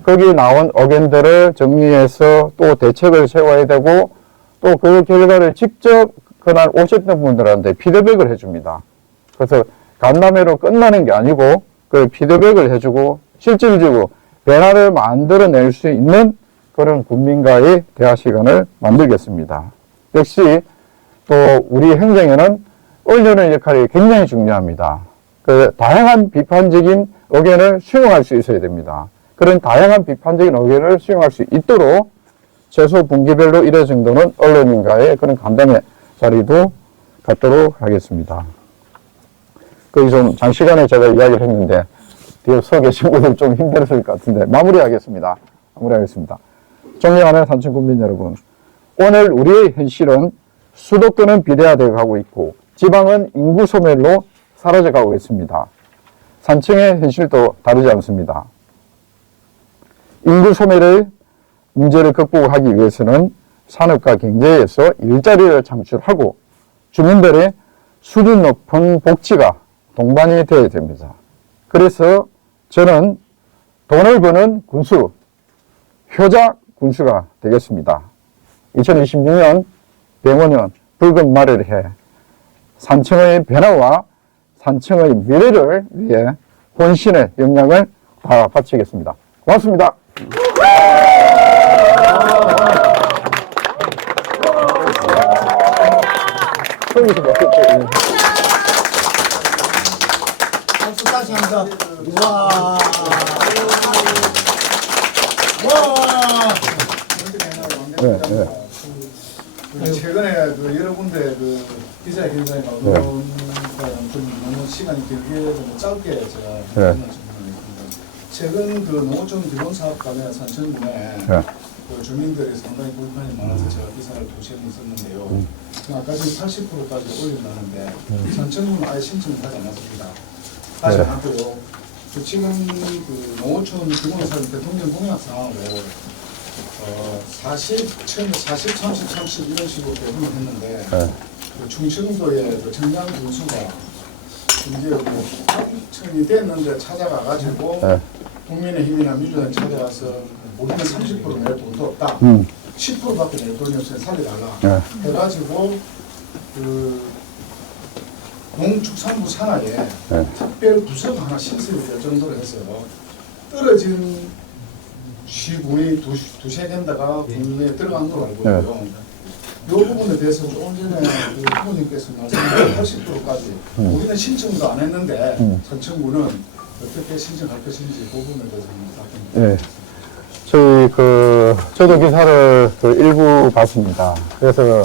거기 나온 의견들을 정리해서 또 대책을 세워야 되고 또 그 결과를 직접 그날 오셨던 분들한테 피드백을 해줍니다. 그래서 간담회로 끝나는 게 아니고 그 피드백을 해주고 실질적으로 변화를 만들어낼 수 있는 그런 국민과의 대화 시간을 만들겠습니다. 역시 또 우리 행정에는 언론의 역할이 굉장히 중요합니다. 그 다양한 비판적인 의견을 수용할 수 있어야 됩니다. 그런 다양한 비판적인 의견을 수용할 수 있도록 최소 분기별로 1회 정도는 언론인과의 그런 간담회 자리도 갖도록 하겠습니다. 거의 좀 장시간에 제가 이야기를 했는데 뒤에 서 계신 분들 좀 힘들었을 것 같은데 마무리하겠습니다. 존경하는 산청군민 여러분, 오늘 우리의 현실은 수도권은 비대화되어 가고 있고 지방은 인구 소멸로 사라져 가고 있습니다. 산청의 현실도 다르지 않습니다. 인구 소멸의 문제를 극복하기 위해서는 산업과 경제에서 일자리를 창출하고 주민들의 수준 높은 복지가 동반이 되어야 됩니다. 그래서 저는 돈을 버는 군수, 효자 군수가 되겠습니다. 2026년 병원은 붉은 말을 해 산청의 변화와 산청의 미래를 위해 혼신의 역량을 다 바치겠습니다. 고맙습니다. 박수 다시 한번. 와. 최근에 여러 군데 기자회견에 나오는 좀 너무 시간이 길게 좀 짧게 제가 말씀을 좀 드리겠습니다. 최근 그 농어촌 기본사업 관련 산천군에 예. 그 주민들이 상당히 불편이 많아서 제가 기사를 2시간 썼는데요. 그 아까 지금 80%까지 올린다는데 산천군은 아예 신청을 하지 않았습니다. 하지 네. 않았고요. 그 지금 그 농어촌 기본사업 대통령 공약 상황으로 40, 30, 30 이런 식으로 배분을 했는데 예. 그 충청도의 그 청량 군수가 이제 뭐 8천이 됐는데 찾아가가지고 예. 국민의힘이나 민주당이 찾아가서 우리는 30% 낼 돈도 없다. 10%밖에 낼 돈이 없으니 살려달라. 예. 해가지고 그 농축산부 산하에 예. 특별 부서가 하나 신설이 될 정도로 해서 떨어진 시군이 두세 개인다가 국내에 들어간 걸로 알고 있고요. 이 부분에 대해서 조금 전에 그 후보님께서 말씀하신 80%까지 우리는 신청도 안 했는데 산청구는 어떻게 신청할 것인지 그 부분에 대해서 답변. 예. 저도 기사를 그 일부 봤습니다. 그래서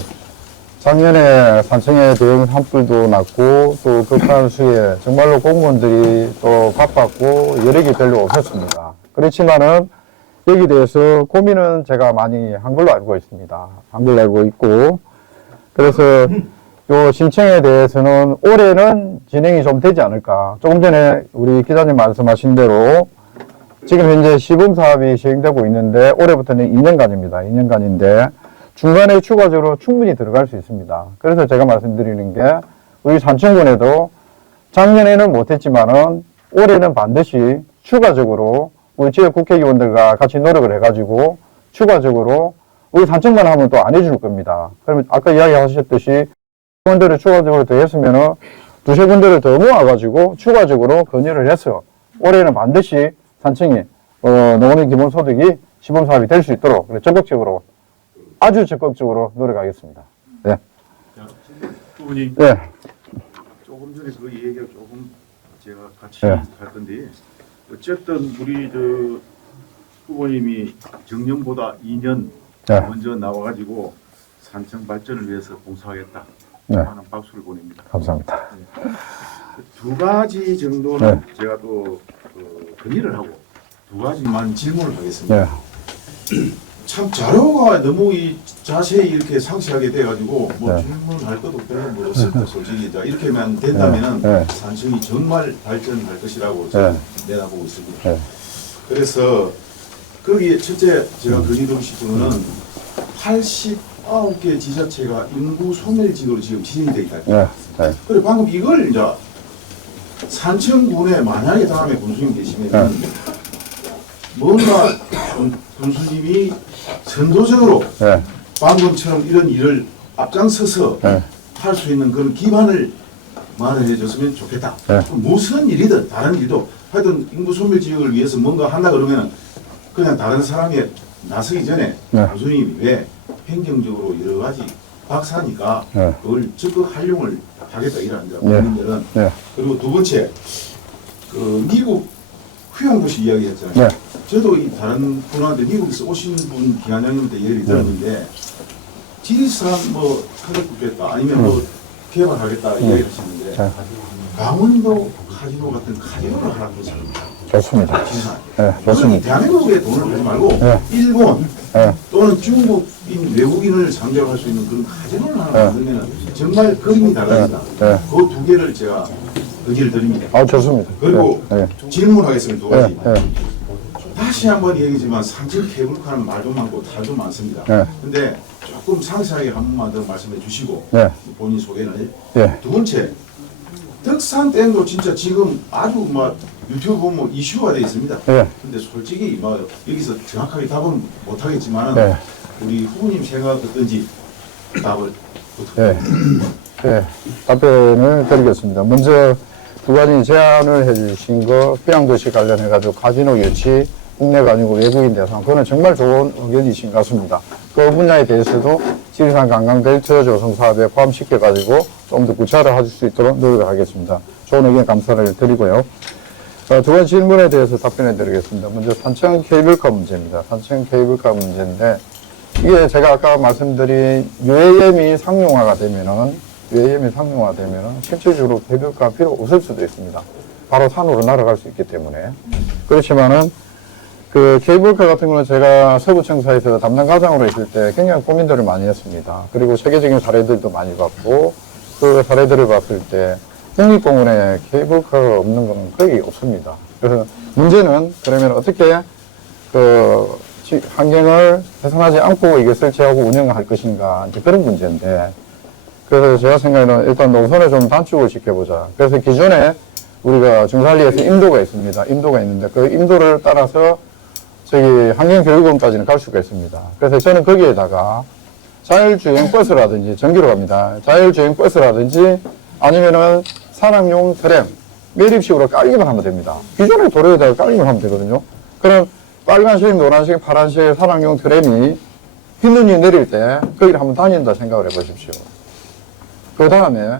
작년에 산청에 대응 산불도 났고 또 급한 수에 정말로 공무원들이 또 바빴고 여력이 별로 없었습니다. 그렇지만은 여기 대해서 고민은 제가 많이 한 걸로 알고 있습니다. 한 걸로 알고 있고 그래서 요 신청에 대해서는 올해는 진행이 좀 되지 않을까. 조금 전에 우리 기자님 말씀하신 대로 지금 현재 시범 사업이 시행되고 있는데 올해부터는 2년간입니다. 2년간인데 중간에 추가적으로 충분히 들어갈 수 있습니다. 그래서 제가 말씀드리는 게 우리 산청군에도 작년에는 못했지만은 올해는 반드시 추가적으로 우리 지역 국회의원들과 같이 노력을 해가지고 추가적으로 우리 산청만 하면 또 안 해줄 겁니다. 그러면 아까 이야기하셨듯이 군들을 추가적으로 더 했으면은 두세 군데를 더 모아가지고 추가적으로 건의를 해서 올해는 반드시 산청이 농어민 기본소득이 시범사업이 될 수 있도록 적극적으로 아주 적극적으로 노력하겠습니다. 네. 후보님, 네. 조금 전에 그 얘기를 조금 제가 같이 네. 할 건데 어쨌든 우리 후보님이 정년보다 2년 네. 먼저 나와가지고 산청 발전을 위해서 봉사하겠다 네. 하는 박수를 보냅니다. 감사합니다. 두 가지 정도는 네. 제가 또 건의를 하고 두 가지만 질문을 하겠습니다. 네. 참 자료가 너무 자세히 이렇게 상세하게 돼가지고 뭐 네. 질문할 것도 별로 뭐 없습니다. 솔직히 자, 이렇게만 된다면은 네. 산청이 정말 발전할 것이라고 네. 저는 내다보고 있습니다. 네. 그래서 거기에 첫째 제가 건의드리고 싶은 거는 89개 지자체가 인구 소멸지도로 지금 지정이 돼 있다. 네. 네. 그리고 방금 이걸 이제 산청군에 만약에 다음에 군수님 계시면 뭔가 군수님이 선도적으로 네. 방금처럼 이런 일을 앞장서서 네. 할 수 있는 그런 기반을 마련해 줬으면 좋겠다. 네. 무슨 일이든 다른 일도 하여튼 인구 소멸 지역을 위해서 뭔가 한다 그러면 그냥 다른 사람이 나서기 전에 네. 군수님이 왜 행정적으로 여러 가지 박사니까 네. 그걸 적극 활용을 하겠다 이런 네. 국민들은. 네. 그리고 두 번째 그 미국 휴양도시 이야기했잖아요. 네. 저도 이 다른 분한테 미국에서 오신 분 기한장님한테 얘기를 들었는데 지리산 뭐 하겠다 아니면 뭐 개발하겠다 이야기를 하셨는데 네. 강원도 카지노 같은 카지노를 하라고 했습니다. 좋습니다. 지리산. 네. 그건 좋습니다. 대한민국에 돈을 내지 말고 네. 일본 네. 또는 중국인 외국인을 상대할 수 있는 그런 카지노를 하나 네. 만들면 정말 그림이 달라진다. 네. 그 두 개를 제가 의지를 드립니다. 아, 좋습니다. 그리고 네. 질문하겠습니다. 두 가지. 네. 네. 다시 한번 얘기지만 산청 케이블카는 말도 많고 탈도 많습니다. 네. 근데 조금 상세하게 한 번만 더 말씀해 주시고 네. 본인 소개를. 네. 두 번째, 덕산댐도 진짜 지금 아주 막 유튜브 보면 이슈가 돼 있습니다. 네. 근데 솔직히 뭐 여기서 정확하게 답은 못 하겠지만은 네. 우리 후보님 생각 어떤지 답을 네. 네. 답변을 드리겠습니다. 먼저 두 가지 제안을 해주신 거, 휴양도시 관련해가지고 카지노 유치, 국내가 아니고 외국인 대상, 그거는 정말 좋은 의견이신 것 같습니다. 그 분야에 대해서도 지리산 관광벨트 조성 사업에 포함시켜가지고 좀 더 구체화를 하실 수 있도록 노력을 하겠습니다. 좋은 의견 감사를 드리고요. 두 가지 질문에 대해서 답변해 드리겠습니다. 먼저 산청 케이블카 문제입니다. 산청 케이블카 문제인데, 이게 제가 아까 말씀드린 UAM이 상용화가 되면은 실질적으로 케이블카 필요 없을 수도 있습니다. 바로 산으로 날아갈 수 있기 때문에. 그렇지만은 그 케이블카 같은 경우는 제가 서부청사에서 담당 과장으로 있을 때 굉장히 고민들을 많이 했습니다. 그리고 세계적인 사례들도 많이 봤고 그 사례들을 봤을 때 국립공원에 케이블카가 없는 건 거의 없습니다. 그래서 문제는 그러면 어떻게 그 환경을 훼손하지 않고 이게 설치하고 운영할 것인가 이제 그런 문제인데, 그래서 제가 생각에는 일단 노선을 좀 단축을 시켜보자. 그래서 기존에 우리가 중산리에서 임도가 있습니다. 임도가 있는데 그 임도를 따라서 저기 환경교육원까지는 갈 수가 있습니다. 그래서 저는 거기에다가 자율주행 버스라든지 전기로 갑니다. 자율주행 버스라든지 아니면은 산악용 트램 매립식으로 깔기만 하면 됩니다. 기존의 도로에다가 깔기만 하면 되거든요. 그럼 빨간색, 노란색, 파란색 산악용 트램이 흰 눈이 내릴 때 거기를 한번 다닌다 생각을 해보십시오. 그 다음에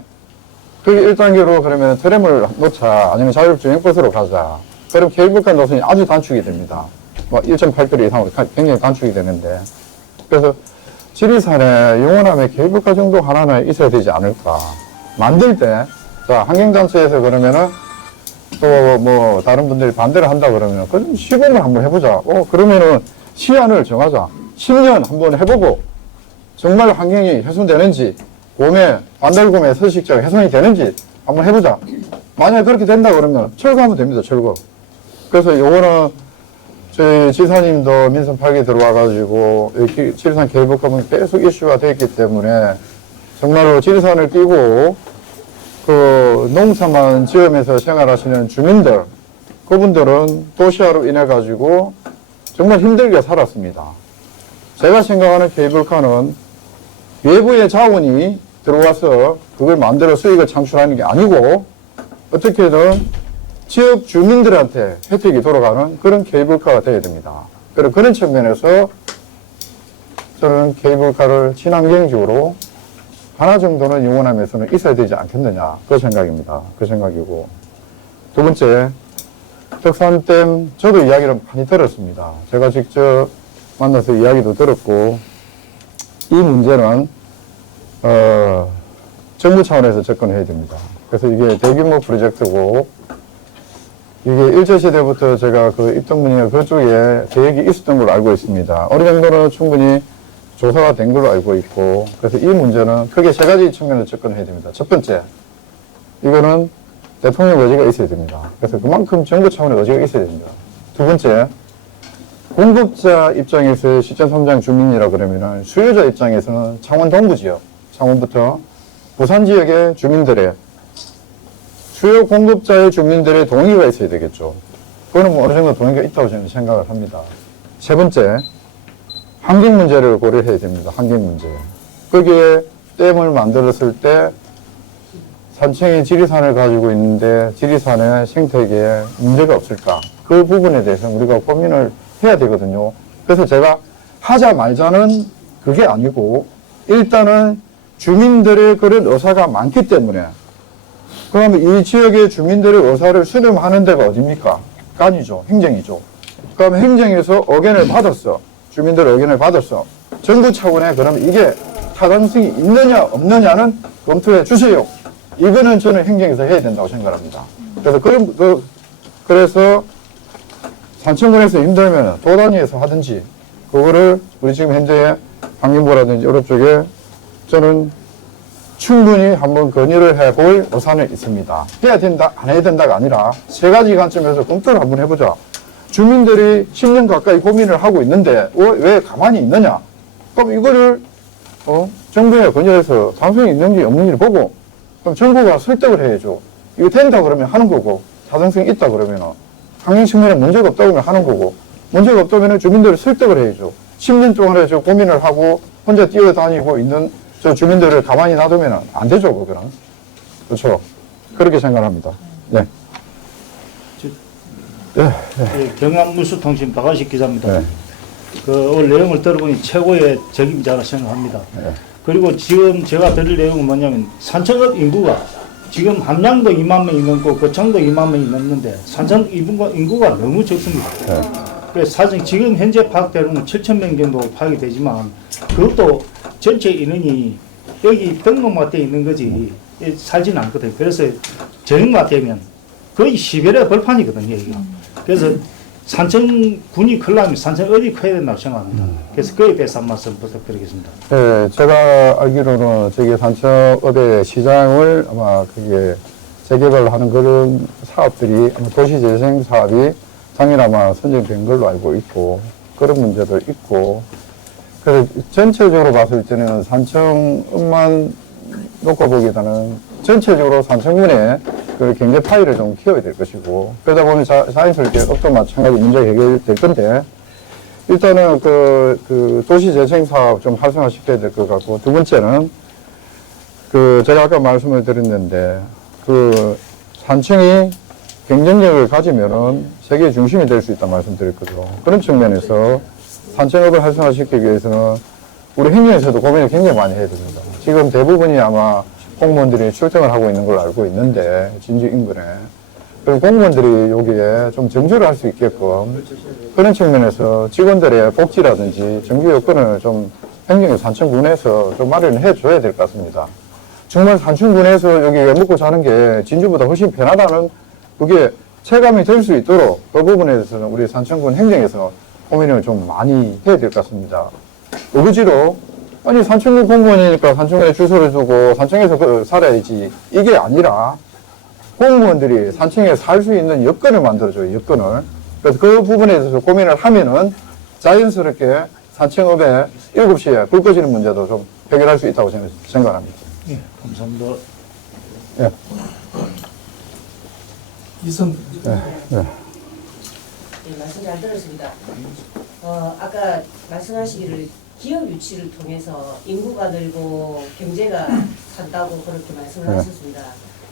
거기 1단계로 그러면 트램을 놓자, 아니면 자율주행 버스로 가자. 그럼 케이블카 노선이 아주 단축이 됩니다. 뭐 1.8km 이상으로 굉장히 단축이 되는데, 그래서 지리산에 영원함에 케이블카 정도 하나는 있어야 되지 않을까. 만들 때, 자, 환경단체에서 그러면은 또 뭐 다른 분들이 반대를 한다 그러면 그럼 시공을 한번 해보자. 그러면은 시한을 정하자. 10년 한번 해보고 정말 환경이 훼손되는지, 곰에 반달곰의 서식지가 훼손이 되는지 한번 해보자. 만약에 그렇게 된다 그러면 철거하면 됩니다. 철거. 그래서 요거는 저희 지사님도 민선 8기 들어와가지고 여기 지리산 케이블카는 계속 이슈가 됐기 때문에 정말로 지리산을 끼고 그 농사만 지으면서 생활하시는 주민들, 그분들은 도시화로 인해 가지고 정말 힘들게 살았습니다. 제가 생각하는 케이블카는 외부의 자원이 들어와서 그걸 만들어 수익을 창출하는 게 아니고 어떻게든 지역 주민들한테 혜택이 돌아가는 그런 케이블카가 되어야 됩니다. 그런 측면에서 저는 케이블카를 친환경적으로 하나 정도는 영원함에서는 있어야 되지 않겠느냐, 그 생각입니다. 그 생각이고, 두 번째, 덕산댐 저도 이야기를 많이 들었습니다. 제가 직접 만나서 이야기도 들었고, 이 문제는 정부 차원에서 접근해야 됩니다. 그래서 이게 대규모 프로젝트고, 이게 일제시대부터 제가 그 입동문이나 그쪽에 계획이 있었던 걸로 알고 있습니다. 어느 정도는 충분히 조사가 된 걸로 알고 있고, 그래서 이 문제는 크게 세 가지 측면에서 접근해야 됩니다. 첫 번째, 이거는 대통령 의지가 있어야 됩니다. 그래서 그만큼 정부 차원의 의지가 있어야 됩니다. 두 번째, 공급자 입장에서 시점 3장 주민이라 그러면은 수요자 입장에서는 창원 동부 지역, 창원부터 부산 지역의 주민들의 주요 공급자의 주민들의 동의가 있어야 되겠죠. 그거는 뭐 어느 정도 동의가 있다고 저는 생각을 합니다. 세 번째, 환경 문제를 고려해야 됩니다. 환경 문제. 거기에 댐을 만들었을 때 산청이 지리산을 가지고 있는데 지리산의 생태계에 문제가 없을까? 그 부분에 대해서 우리가 고민을 해야 되거든요. 그래서 제가 하자 말자는 그게 아니고 일단은 주민들의 그런 의사가 많기 때문에, 그러면 이 지역의 주민들의 의사를 수렴하는 데가 어딥니까? 간이죠. 행정이죠. 그럼 행정에서 의견을 받았어. 주민들의 의견을 받았어. 정부 차원에 그러면 이게 타당성이 있느냐 없느냐는 검토해 주세요. 이거는 저는 행정에서 해야 된다고 생각합니다. 그래서 산청군에서 힘들면 도 단위에서 하든지 그거를 우리 지금 현재 환경부라든지 여러 쪽에 저는 충분히 한번 건의를 해볼 의사는 있습니다. 해야 된다, 안 해야 된다가 아니라 세 가지 관점에서 검토를 한번 해보자. 주민들이 10년 가까이 고민을 하고 있는데 왜 가만히 있느냐? 그럼 이거를 정부에 건의해서 타당성이 있는지 없는지를 보고, 그럼 정부가 설득을 해야죠. 이거 된다 그러면 하는 거고, 타당성이 있다 그러면 환경 측면에 문제가 없다 그러면 하는 거고, 문제가 없다면 주민들을 설득을 해야죠. 10년 동안에 저 고민을 하고 혼자 뛰어다니고 있는 저 주민들을 가만히 놔두면 안 되죠, 그거는. 그렇죠. 그렇게 생각합니다. 네. 경남뉴스통신 박한식 기자입니다. 네. 오늘 내용을 들어보니 최고의 적임자라 생각합니다. 네. 그리고 지금 제가 드릴 내용은 뭐냐면 산청읍 인구가 지금 함양도 2만 명이 넘고 거창도 2만 명이 넘는데 산청 인구가 너무 적습니다. 네. 그래서 사실 지금 현재 파악되는 건 7천 명 정도 파악이 되지만 그것도 전체 인원이 여기 등록만 돼 있는 거지 살지는 않거든요. 그래서 저녁만 되면 거의 시베리아 벌판이거든요, 이거. 그래서 산청군이 크려면 산청 어디 커야 된다고 생각합니다. 그래서 그에 대해서 한 말씀 부탁드리겠습니다. 네, 제가 알기로는 저기 산청읍의 시장을 아마 그게 재개발하는 그런 사업들이 아마 도시재생 사업이 작년에 아마 선정된 걸로 알고 있고 그런 문제도 있고 그래서 전체적으로 봤을 때는 산청읍만 놓고 보기보다는 전체적으로 산청군의 그 경제 파이를 좀 키워야 될 것이고 그러다 보면 자연스럽게 읍도 마찬가지 문제가 해결될 건데 일단은 그 도시재생 사업 좀 활성화시켜야 될 것 같고 두 번째는 그 제가 아까 말씀을 드렸는데 그 산청이 경쟁력을 가지면은 세계 중심이 될 수 있다 말씀드렸거든요. 그런 측면에서 산청읍을 활성화시키기 위해서는 우리 행정에서도 고민을 굉장히 많이 해야 됩니다. 지금 대부분이 아마 공무원들이 출퇴근을 하고 있는 걸로 알고 있는데 진주 인근에 그럼 공무원들이 여기에 좀 정주를 할 수 있게끔 그런 측면에서 직원들의 복지라든지 정규 여건을 좀 행정의 산청군에서 좀 마련을 해줘야 될 것 같습니다. 정말 산청군에서 여기 먹고 사는 게 진주보다 훨씬 편하다는 그게 체감이 될 수 있도록 그 부분에 대해서는 우리 산청군 행정에서 고민을 좀 많이 해야 될 것 같습니다. 의지로 아니 산청군 공무원이니까 산청군에 주소를 두고 산청에서 살아야지 이게 아니라 공무원들이 산청에 살 수 있는 여건을 만들어줘요. 여건을. 그래서 그 부분에 대해서 고민을 하면은 자연스럽게 산청읍에 7시에 불 꺼지는 문제도 좀 해결할 수 있다고 저는 생각합니다. 예, 감사합니다. 예. 이선 네, 말씀 잘 들었습니다. 아까 말씀하시기를 기업 유치를 통해서 인구가 늘고 경제가 산다고 그렇게 말씀을 네. 하셨습니다.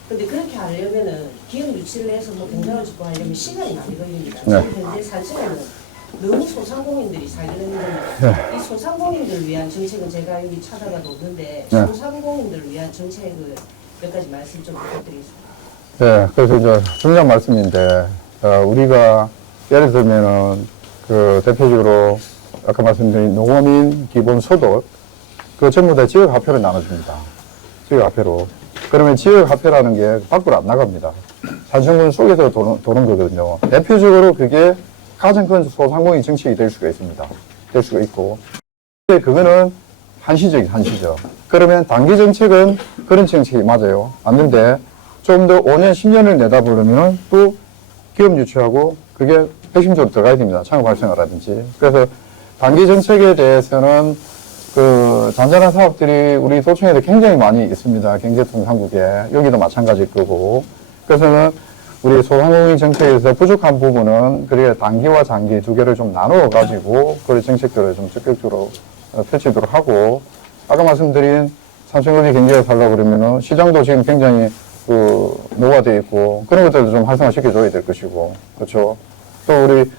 근데 그렇게 하려면은 기업 유치를 해서 뭐 공장을 짓고 하려면 시간이 많이 걸립니다. 네. 지금 현재 산청에는 너무 소상공인들이 살고 있는 네. 이 소상공인들을 위한 정책은 제가 여기 찾아가도 없는데 네. 소상공인들을 위한 정책을 몇 가지 말씀 좀 부탁드리겠습니다. 네, 그래서 이제 중요한 말씀인데, 우리가 예를 들면은 그 대표적으로 아까 말씀드린 농어민 기본소득, 그 전부 다 지역화폐로 나눠줍니다. 지역화폐로. 그러면 지역화폐라는 게 밖으로 안 나갑니다. 산청군 속에서 도는 거거든요. 대표적으로 그게 가장 큰 소상공인 정책이 될 수가 있습니다. 될 수가 있고. 근데 그거는 한시죠. 그러면 단기 정책은 그런 정책이 맞아요. 맞는데 좀 더 5년, 10년을 내다보려면 또 기업 유치하고 그게 핵심적으로 들어가야 됩니다. 창업 활성화라든지. 그래서 단기 정책에 대해서는 그 잔잔한 사업들이 우리 도청에도 굉장히 많이 있습니다. 경제통상국에. 여기도 마찬가지일 거고. 그래서는 우리 소상공인 정책에서 부족한 부분은 그렇게 단기와 장기 두 개를 좀 나누어 가지고 그런 정책들을 좀 적극적으로 펼치도록 하고 아까 말씀드린 산청읍이 경제가 살려고 그러면은 시장도 지금 굉장히 그 노화되어 있고 그런 것들도 좀 활성화시켜줘야 될 것이고 그렇죠. 또 우리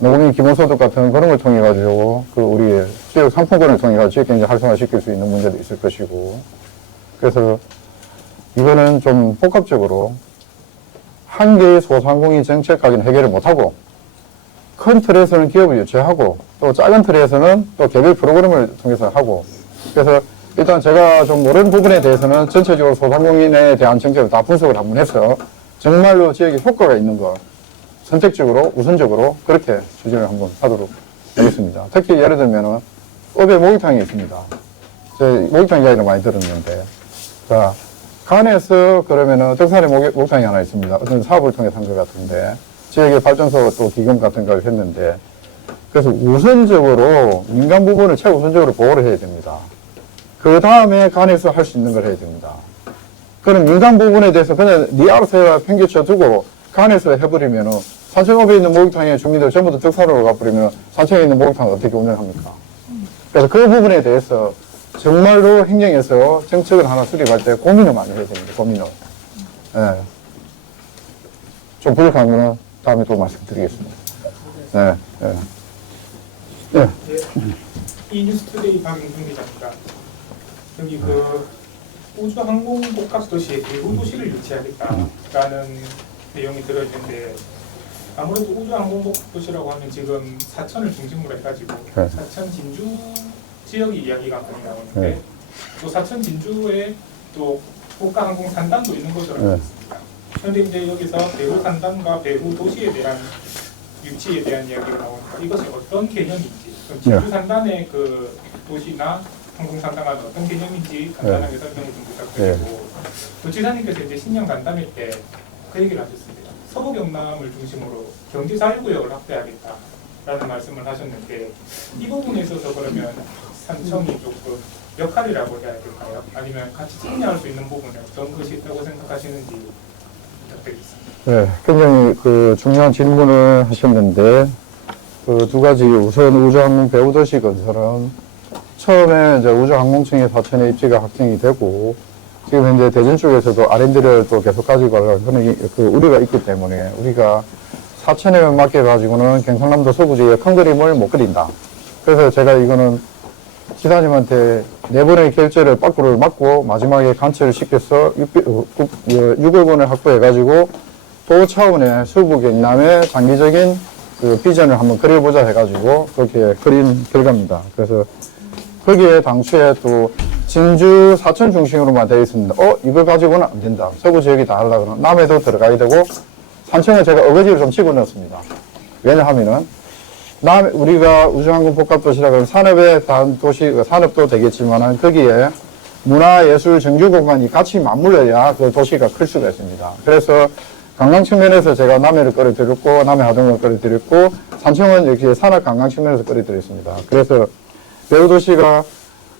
농민 기본소득 같은 그런 걸 통해 가지고 그 우리 지역 상품권을 통해 가지고 지역 경제 활성화시킬 수 있는 문제도 있을 것이고 그래서 이거는 좀 복합적으로 한 개의 소상공인 정책까지는 해결을 못하고 큰 틀에서는 기업을 유치하고 또 작은 틀에서는 또 개별 프로그램을 통해서 하고 그래서 일단 제가 좀 모르는 부분에 대해서는 전체적으로 소상공인에 대한 정책을 다 분석을 한번 해서 정말로 지역에 효과가 있는 거 선택적으로 우선적으로 그렇게 추진을 한번 하도록 하겠습니다. 특히 예를 들면은 읍에 목욕탕이 있습니다. 제 목욕탕 이야기를 많이 들었는데 자 간에서 그러면은 덕산에 목욕탕이 하나 있습니다. 어떤 사업을 통해서 한 것 같은데 지역의 발전소 또 기금 같은 걸 했는데 그래서 우선적으로 민간 부분을 최우선적으로 보호를 해야 됩니다. 그 다음에 간에서 할 수 있는 걸 해야 됩니다. 그럼 민간 부분에 대해서 그냥 네 알아서 평균쳐 두고 간에서 해버리면은 산청읍에 있는 목욕탕의 주민들 전부 다 덕산으로 가버리면 산청에 있는 목욕탕을 어떻게 운영합니까? 그래서 그 부분에 대해서 정말로 행정에서 정책을 하나 수립할 때 고민을 많이 해야 됩니다. 고민을. 예. 좀 부족한 거는 다음에 또 말씀드리겠습니다. 네. 예. 예. 이뉴스투데이 박인순 기자입니다. 여기 그 우주항공복합도시에 대구도시를 유치하겠다라는 내용이 들어있는데 아무래도 우주항공복합도시라고 하면 지금 사천을 중심으로 해가지고 네. 사천 진주 지역이 이야기가 많이 나오는데 네. 또 사천 진주에 또 국가항공 산단도 있는 것으로 알고 네. 있습니다. 그런데 이제 여기서 배후 산단과 배후 도시에 대한 유치에 대한 이야기가 나오니까 이것이 어떤 개념인지, 그럼 진주 산단의 그 도시나 항공 산단은 어떤 개념인지 간단하게 설명을 좀 부탁드리고, 도지사님께서 이제 신년 간담회 때 그 얘기를 하셨습니다. 서부 경남을 중심으로 경제 자유구역을 확대하겠다라는 말씀을 하셨는데, 이 부분에 있어서 그러면 산청이 조금 역할이라고 해야 될까요? 아니면 같이 참여할 수 있는 부분에 어떤 것이 있다고 생각하시는지 부탁드리겠습니다. 네, 굉장히 그 중요한 질문을 하셨는데, 그 두 가지, 우선 우주항공 배후도시 건설은 처음에 이제 우주항공청의 사천에 입지가 확정이 되고, 지금 현재 대전 쪽에서도 R&D를 또 계속 가지고 갈 그 우려가 있기 때문에 우리가 사천에만 맡겨가지고는 경상남도 서부 지역의 큰 그림을 못 그린다. 그래서 제가 이거는 지사님한테 4번의 결제를 빠꾸를 맞고 마지막에 간체를 시켜서 6억 원을 확보해가지고 또 차원의 서부 경남의 장기적인 그 비전을 한번 그려보자 해가지고 그렇게 그린 결과입니다. 그래서 거기에 당초에 또 진주 사천 중심으로만 되어 있습니다. 이걸 가지고는 안 된다. 서부 지역이 다 하려고 남해도 들어가야 되고, 산청에 제가 어거지를 좀 집어넣었습니다. 왜냐하면은 우리가 우주항공 복합도시라고 하면 산업의 도시, 산업도 되겠지만은 거기에 문화예술 정규 공간이 같이 맞물려야 그 도시가 클 수가 있습니다. 그래서 관광 측면에서 제가 남해를 끌어들였고, 남해 하동을 끌어들였고, 산청은 역시 산업 관광 측면에서 끌어들였습니다. 그래서 배후도시가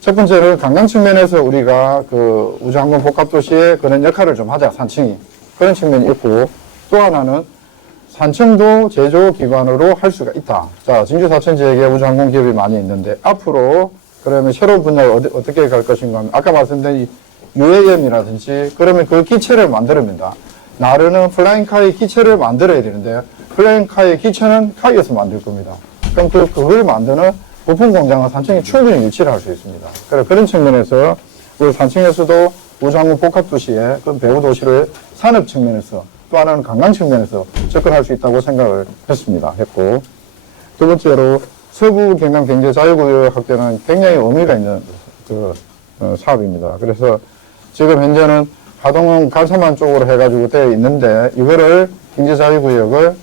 첫 번째는 관광 측면에서 우리가 그 우주항공 복합도시의 그런 역할을 좀 하자, 산청이. 그런 측면이 있고, 또 하나는 산청도 제조 기반으로 할 수가 있다. 자, 진주 사천 지역에 우주항공 기업이 많이 있는데, 앞으로 그러면 새로운 분야를 어떻게 갈 것인가 하면, 아까 말씀드린 UAM이라든지, 그러면 그 기체를 만들어냅니다. 나르는 플라잉카의 기체를 만들어야 되는데, 플라잉카의 기체는 카이에서 만들 겁니다. 그럼 그걸 만드는 부품 공장은 산청에 충분히 유치를 할 수 있습니다. 그런 측면에서 우리 산청에서도 우주항공 복합도시에 그 배후도시를 산업 측면에서 또 하나는 관광 측면에서 접근할 수 있다고 생각을 했고, 두 번째로 서부 경남 경제 자유구역 확대는 굉장히 의미가 있는 사업입니다. 그래서 지금 현재는 하동은 간사만 쪽으로 해가지고 되어 있는데, 이거를 경제 자유구역을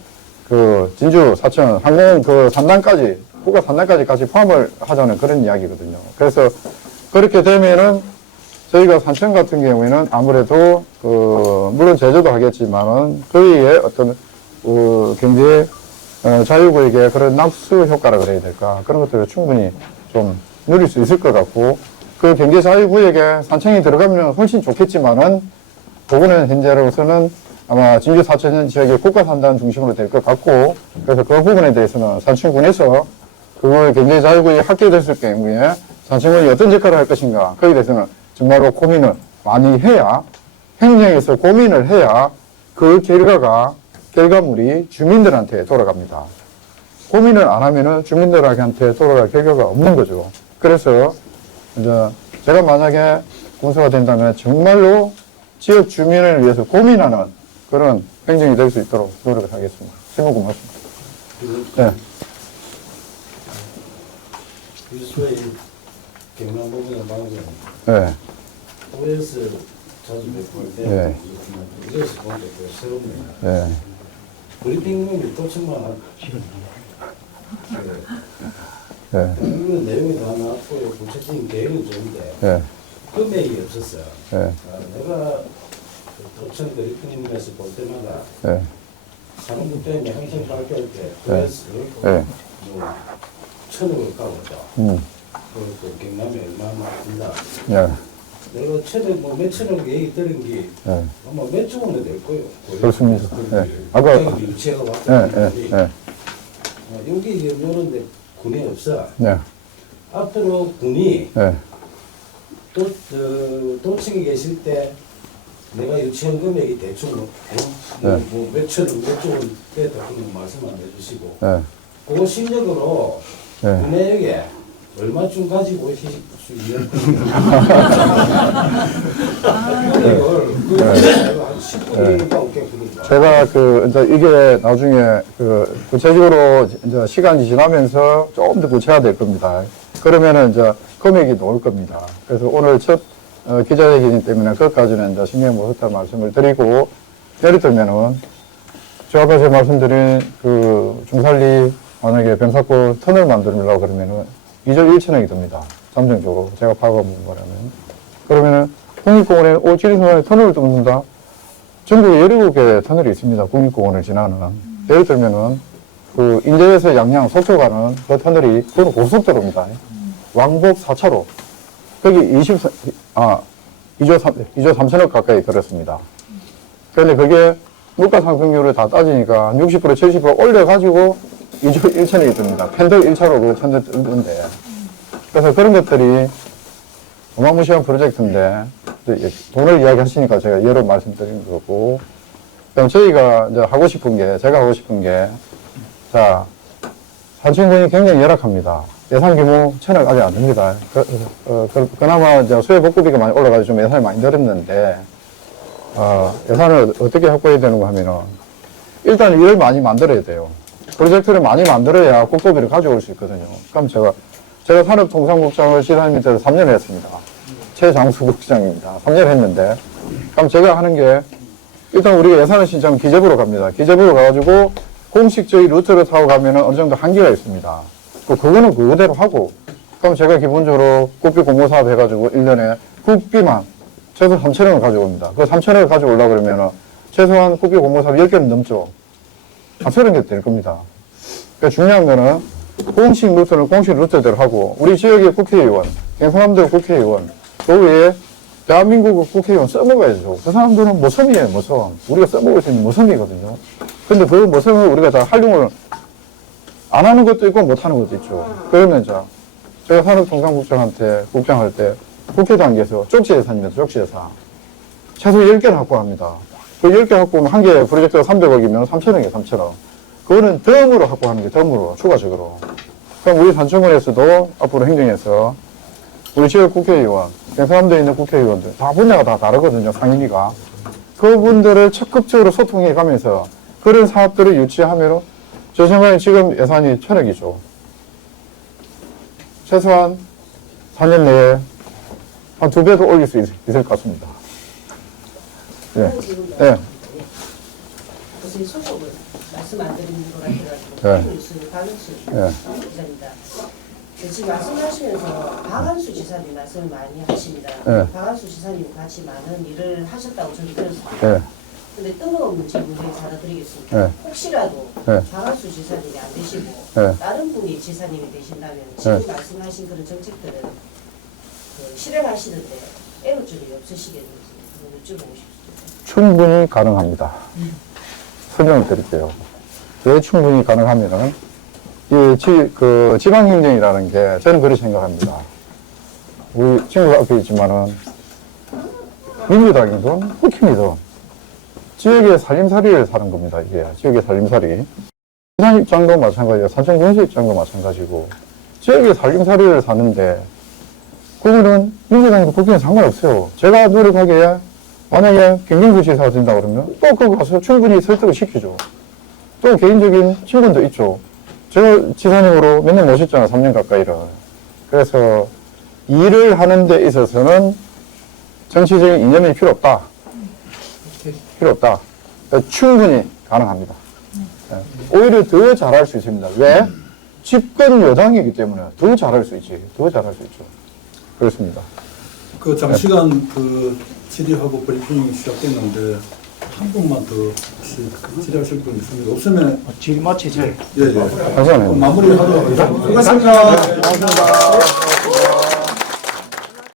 그 진주 사천 항공 그 산단까지 국가 산단까지 같이 포함을 하자는 그런 이야기거든요. 그래서 그렇게 되면은 저희가 산청 같은 경우에는 아무래도 물론 제조도 하겠지만은 거기에 어떤 경제 자유구역의 그런 낙수 효과라 그래야 될까, 그런 것들을 충분히 좀 누릴 수 있을 것 같고, 그 경제 자유구역에 산청이 들어가면 훨씬 좋겠지만은 그거는 현재로서는 아마 진주 사천 지역의 국가 산단 중심으로 될 것 같고, 그래서 그 부분에 대해서는 산청군에서 그걸 경제 자유구역이 확대됐을 경우에 산청군이 어떤 역할을 할 것인가, 거기에 대해서는 정말로 고민을 많이 해야, 행정에서 고민을 해야 그 결과물이 주민들한테 돌아갑니다. 고민을 안 하면은 주민들한테 돌아갈 결과가 없는 거죠. 그래서 이제 제가 만약에 군수가 된다면 정말로 지역 주민을 위해서 고민하는 그런 행정이 될 수 있도록 노력을 하겠습니다. 질문 고맙습니다. 네. 유수의 경남 부분의 방송 네. OS 자주 뵙고 때 네. 이래서 보니까 새롭네요. 네. 브리핑룸이 도청만 네. 이런 내용이 다 나왔고요. 구체적인 계획은 좋은데 네. 금액이 없었어요. 네. 내가 도청 브리핑룸에서 볼 때마다 네. 산업부 때문에 항상 발표할 때 네. OS 네. 뭐 1,000억을 까고죠. 그리고 경남에 얼마나 든다. 네. 내가 최대 뭐 몇천억 얘기 들은 게 네. 아마 몇조 원은 될 거예요. 그렇습니다. 네. 아까 아까, 유치가 왔다. 네, 네, 네. 여기 이런데 군이 없어. 네. 앞으로 군이 네. 도청에 계실 때 내가 유치한 금액이 대충 네. 뭐 몇천억, 몇조 원 됐다 그런 말씀 안 해주시고 네. 그거 실력으로 네. 군에게 얼마쯤 가지고 오실 수 있는 금액을 한 10분이 넘게 부르죠. 제가 이제 이게 나중에 구체적으로 이제 시간이 지나면서 조금 더 구체화될 겁니다. 그러면은 이제 금액이 나올 겁니다. 그래서 오늘 첫 기자회견이기 때문에 그것까지는 이제 신경 못 썼다 말씀을 드리고, 예를 들면은 제가 아까 제가 말씀드린 그 중산리 만약에 병사골 터널 만들려고 그러면은 2조 1천억이 듭니다. 잠정적으로 제가 파악한 거라면. 그러면은 국립공원에 지리순환에 터널을 뚫는다. 전국에 17개 터널이 있습니다. 국립공원을 지나는. 예를 들면은 그 인제에서 양양 속초 가는 그 터널이 그건 고속도로입니다. 왕복 4차로. 거기 2조 3천억 가까이 들었습니다. 그런데 그게 물가 상승률을 다 따지니까 60% 70% 올려가지고 2조 1천억이 듭니다. 펜더 1차로 그 터널 뚫는데. 그래서 그런 것들이 어마무시한 프로젝트인데 돈을 이야기하시니까 제가 예로 말씀드린 거고, 그럼 저희가 이제 하고 싶은 게, 제가 하고 싶은 게, 자, 산청군이 굉장히 열악합니다. 예산 규모 1,000억 아직 안 됩니다. 그나마 이제 수혜복구비가 많이 올라가서 좀 예산이 많이 늘었는데, 예산을 어떻게 확보해야 되는가 하면은, 일단 일을 많이 만들어야 돼요. 프로젝트를 많이 만들어야 국토비를 가져올 수 있거든요. 그럼 제가 산업통상국장을 시사님 밑에서 3년 했습니다. 최장수 국장입니다. 3년 했는데, 그럼 제가 하는 게, 일단 우리가 예산을 신청하면 기재부로 갑니다. 기재부로 가가지고, 공식 저희 루트를 타고 가면은 어느 정도 한계가 있습니다. 그거는 그대로 하고, 그럼 제가 기본적으로 국비 공모 사업 해가지고 1년에 국비만 최소 3천억을 가져옵니다. 그 3천억을 가져오려고 그러면은 최소한 국비 공모 사업 10개는 넘죠. 한 30개 될 겁니다. 그러니까 중요한 거는 공식 루트는 공식 루트대로 하고, 우리 지역의 국회의원, 경상남도 국회의원, 그 외에 대한민국 국회의원 써먹어야죠. 그 사람들은 모섬이에요, 모섬. 우리가 써먹을 수 있는 모섬이거든요. 근데 그 모섬을 우리가 다 활용을 안 하는 것도 있고 못 하는 것도 있죠. 그러면 제가 산업통상국장한테 국장할 때 국회 단계에서 쪽지 예산입니다. 쪽지 예산. 최소 10개를 확보합니다. 그 10개 확보하면 한 개 프로젝트가 300억이면 3천억이에요, 3천억. 그거는 덤으로 확보하는 게 덤으로, 추가적으로. 그럼 우리 산청군에서도 앞으로 행정에서 우리 지역 국회의원, 경상남도에 있는 국회의원들, 다 분야가 다 다르거든요, 상임위가. 그분들을 적극적으로 소통해 가면서 그런 사업들을 유치하면 저 생각에 지금 예산이 1,000억이죠. 최소한 4년 내에 한 2배도 올릴 수 있을 것 같습니다. 예. 예. 무슨 소속을 말씀 안 드리는 거라 예. 해가지고 뉴스 박은수 기자입니다. 지금 말씀하시면서 박한수 지사님 말씀을 많이 하십니다. 예. 박한수 지사님 같이 많은 일을 하셨다고 저는 들었습니다. 예. 근데 뜬금없는 질문을 하나 드리겠습니다. 예. 혹시라도 예. 박한수 지사님이 안 되시고 예. 다른 분이 지사님이 되신다면 지금 말씀하신 그런 정책들은 실행하시는데 애로점이 없으시겠는지 여쭤보고 싶습니다. 충분히 가능합니다. 설명을 드릴게요. 왜 충분히 가능하면은, 지방행정이라는 게 저는 그렇게 생각합니다. 우리 친구가 앞에 있지만은, 민주당이든 국힘이든 지역의 살림살이를 사는 겁니다, 이게. 지역의 살림살이. 부산 입장도 마찬가지예요. 산청군수 입장도 마찬가지고. 지역의 살림살이를 사는데, 그거는 민주당이든 국힘은 상관없어요. 제가 노력하기에 만약에 김경수 지사가 된다 그러면 또 그거 가서 충분히 설득을 시키죠. 또 개인적인 친분도 있죠. 제가 지사님으로 몇 년 모셨잖아요. 3년 가까이를. 그래서 일을 하는 데 있어서는 정치적인 이념이 필요 없다. 필요 없다. 그러니까 충분히 가능합니다. 오히려 더 잘할 수 있습니다. 왜? 집권 여당이기 때문에 더 잘할 수 있지. 더 잘할 수 있죠. 그렇습니다. 그 장시간 질의하고 브리핑이 시작됐는데 한 분만 더 혹시 질의하실 분 있습니다. 없으면 질 마치죠. 예. 감사합니다. 마무리하도록 하겠습니다. 고맙습니다.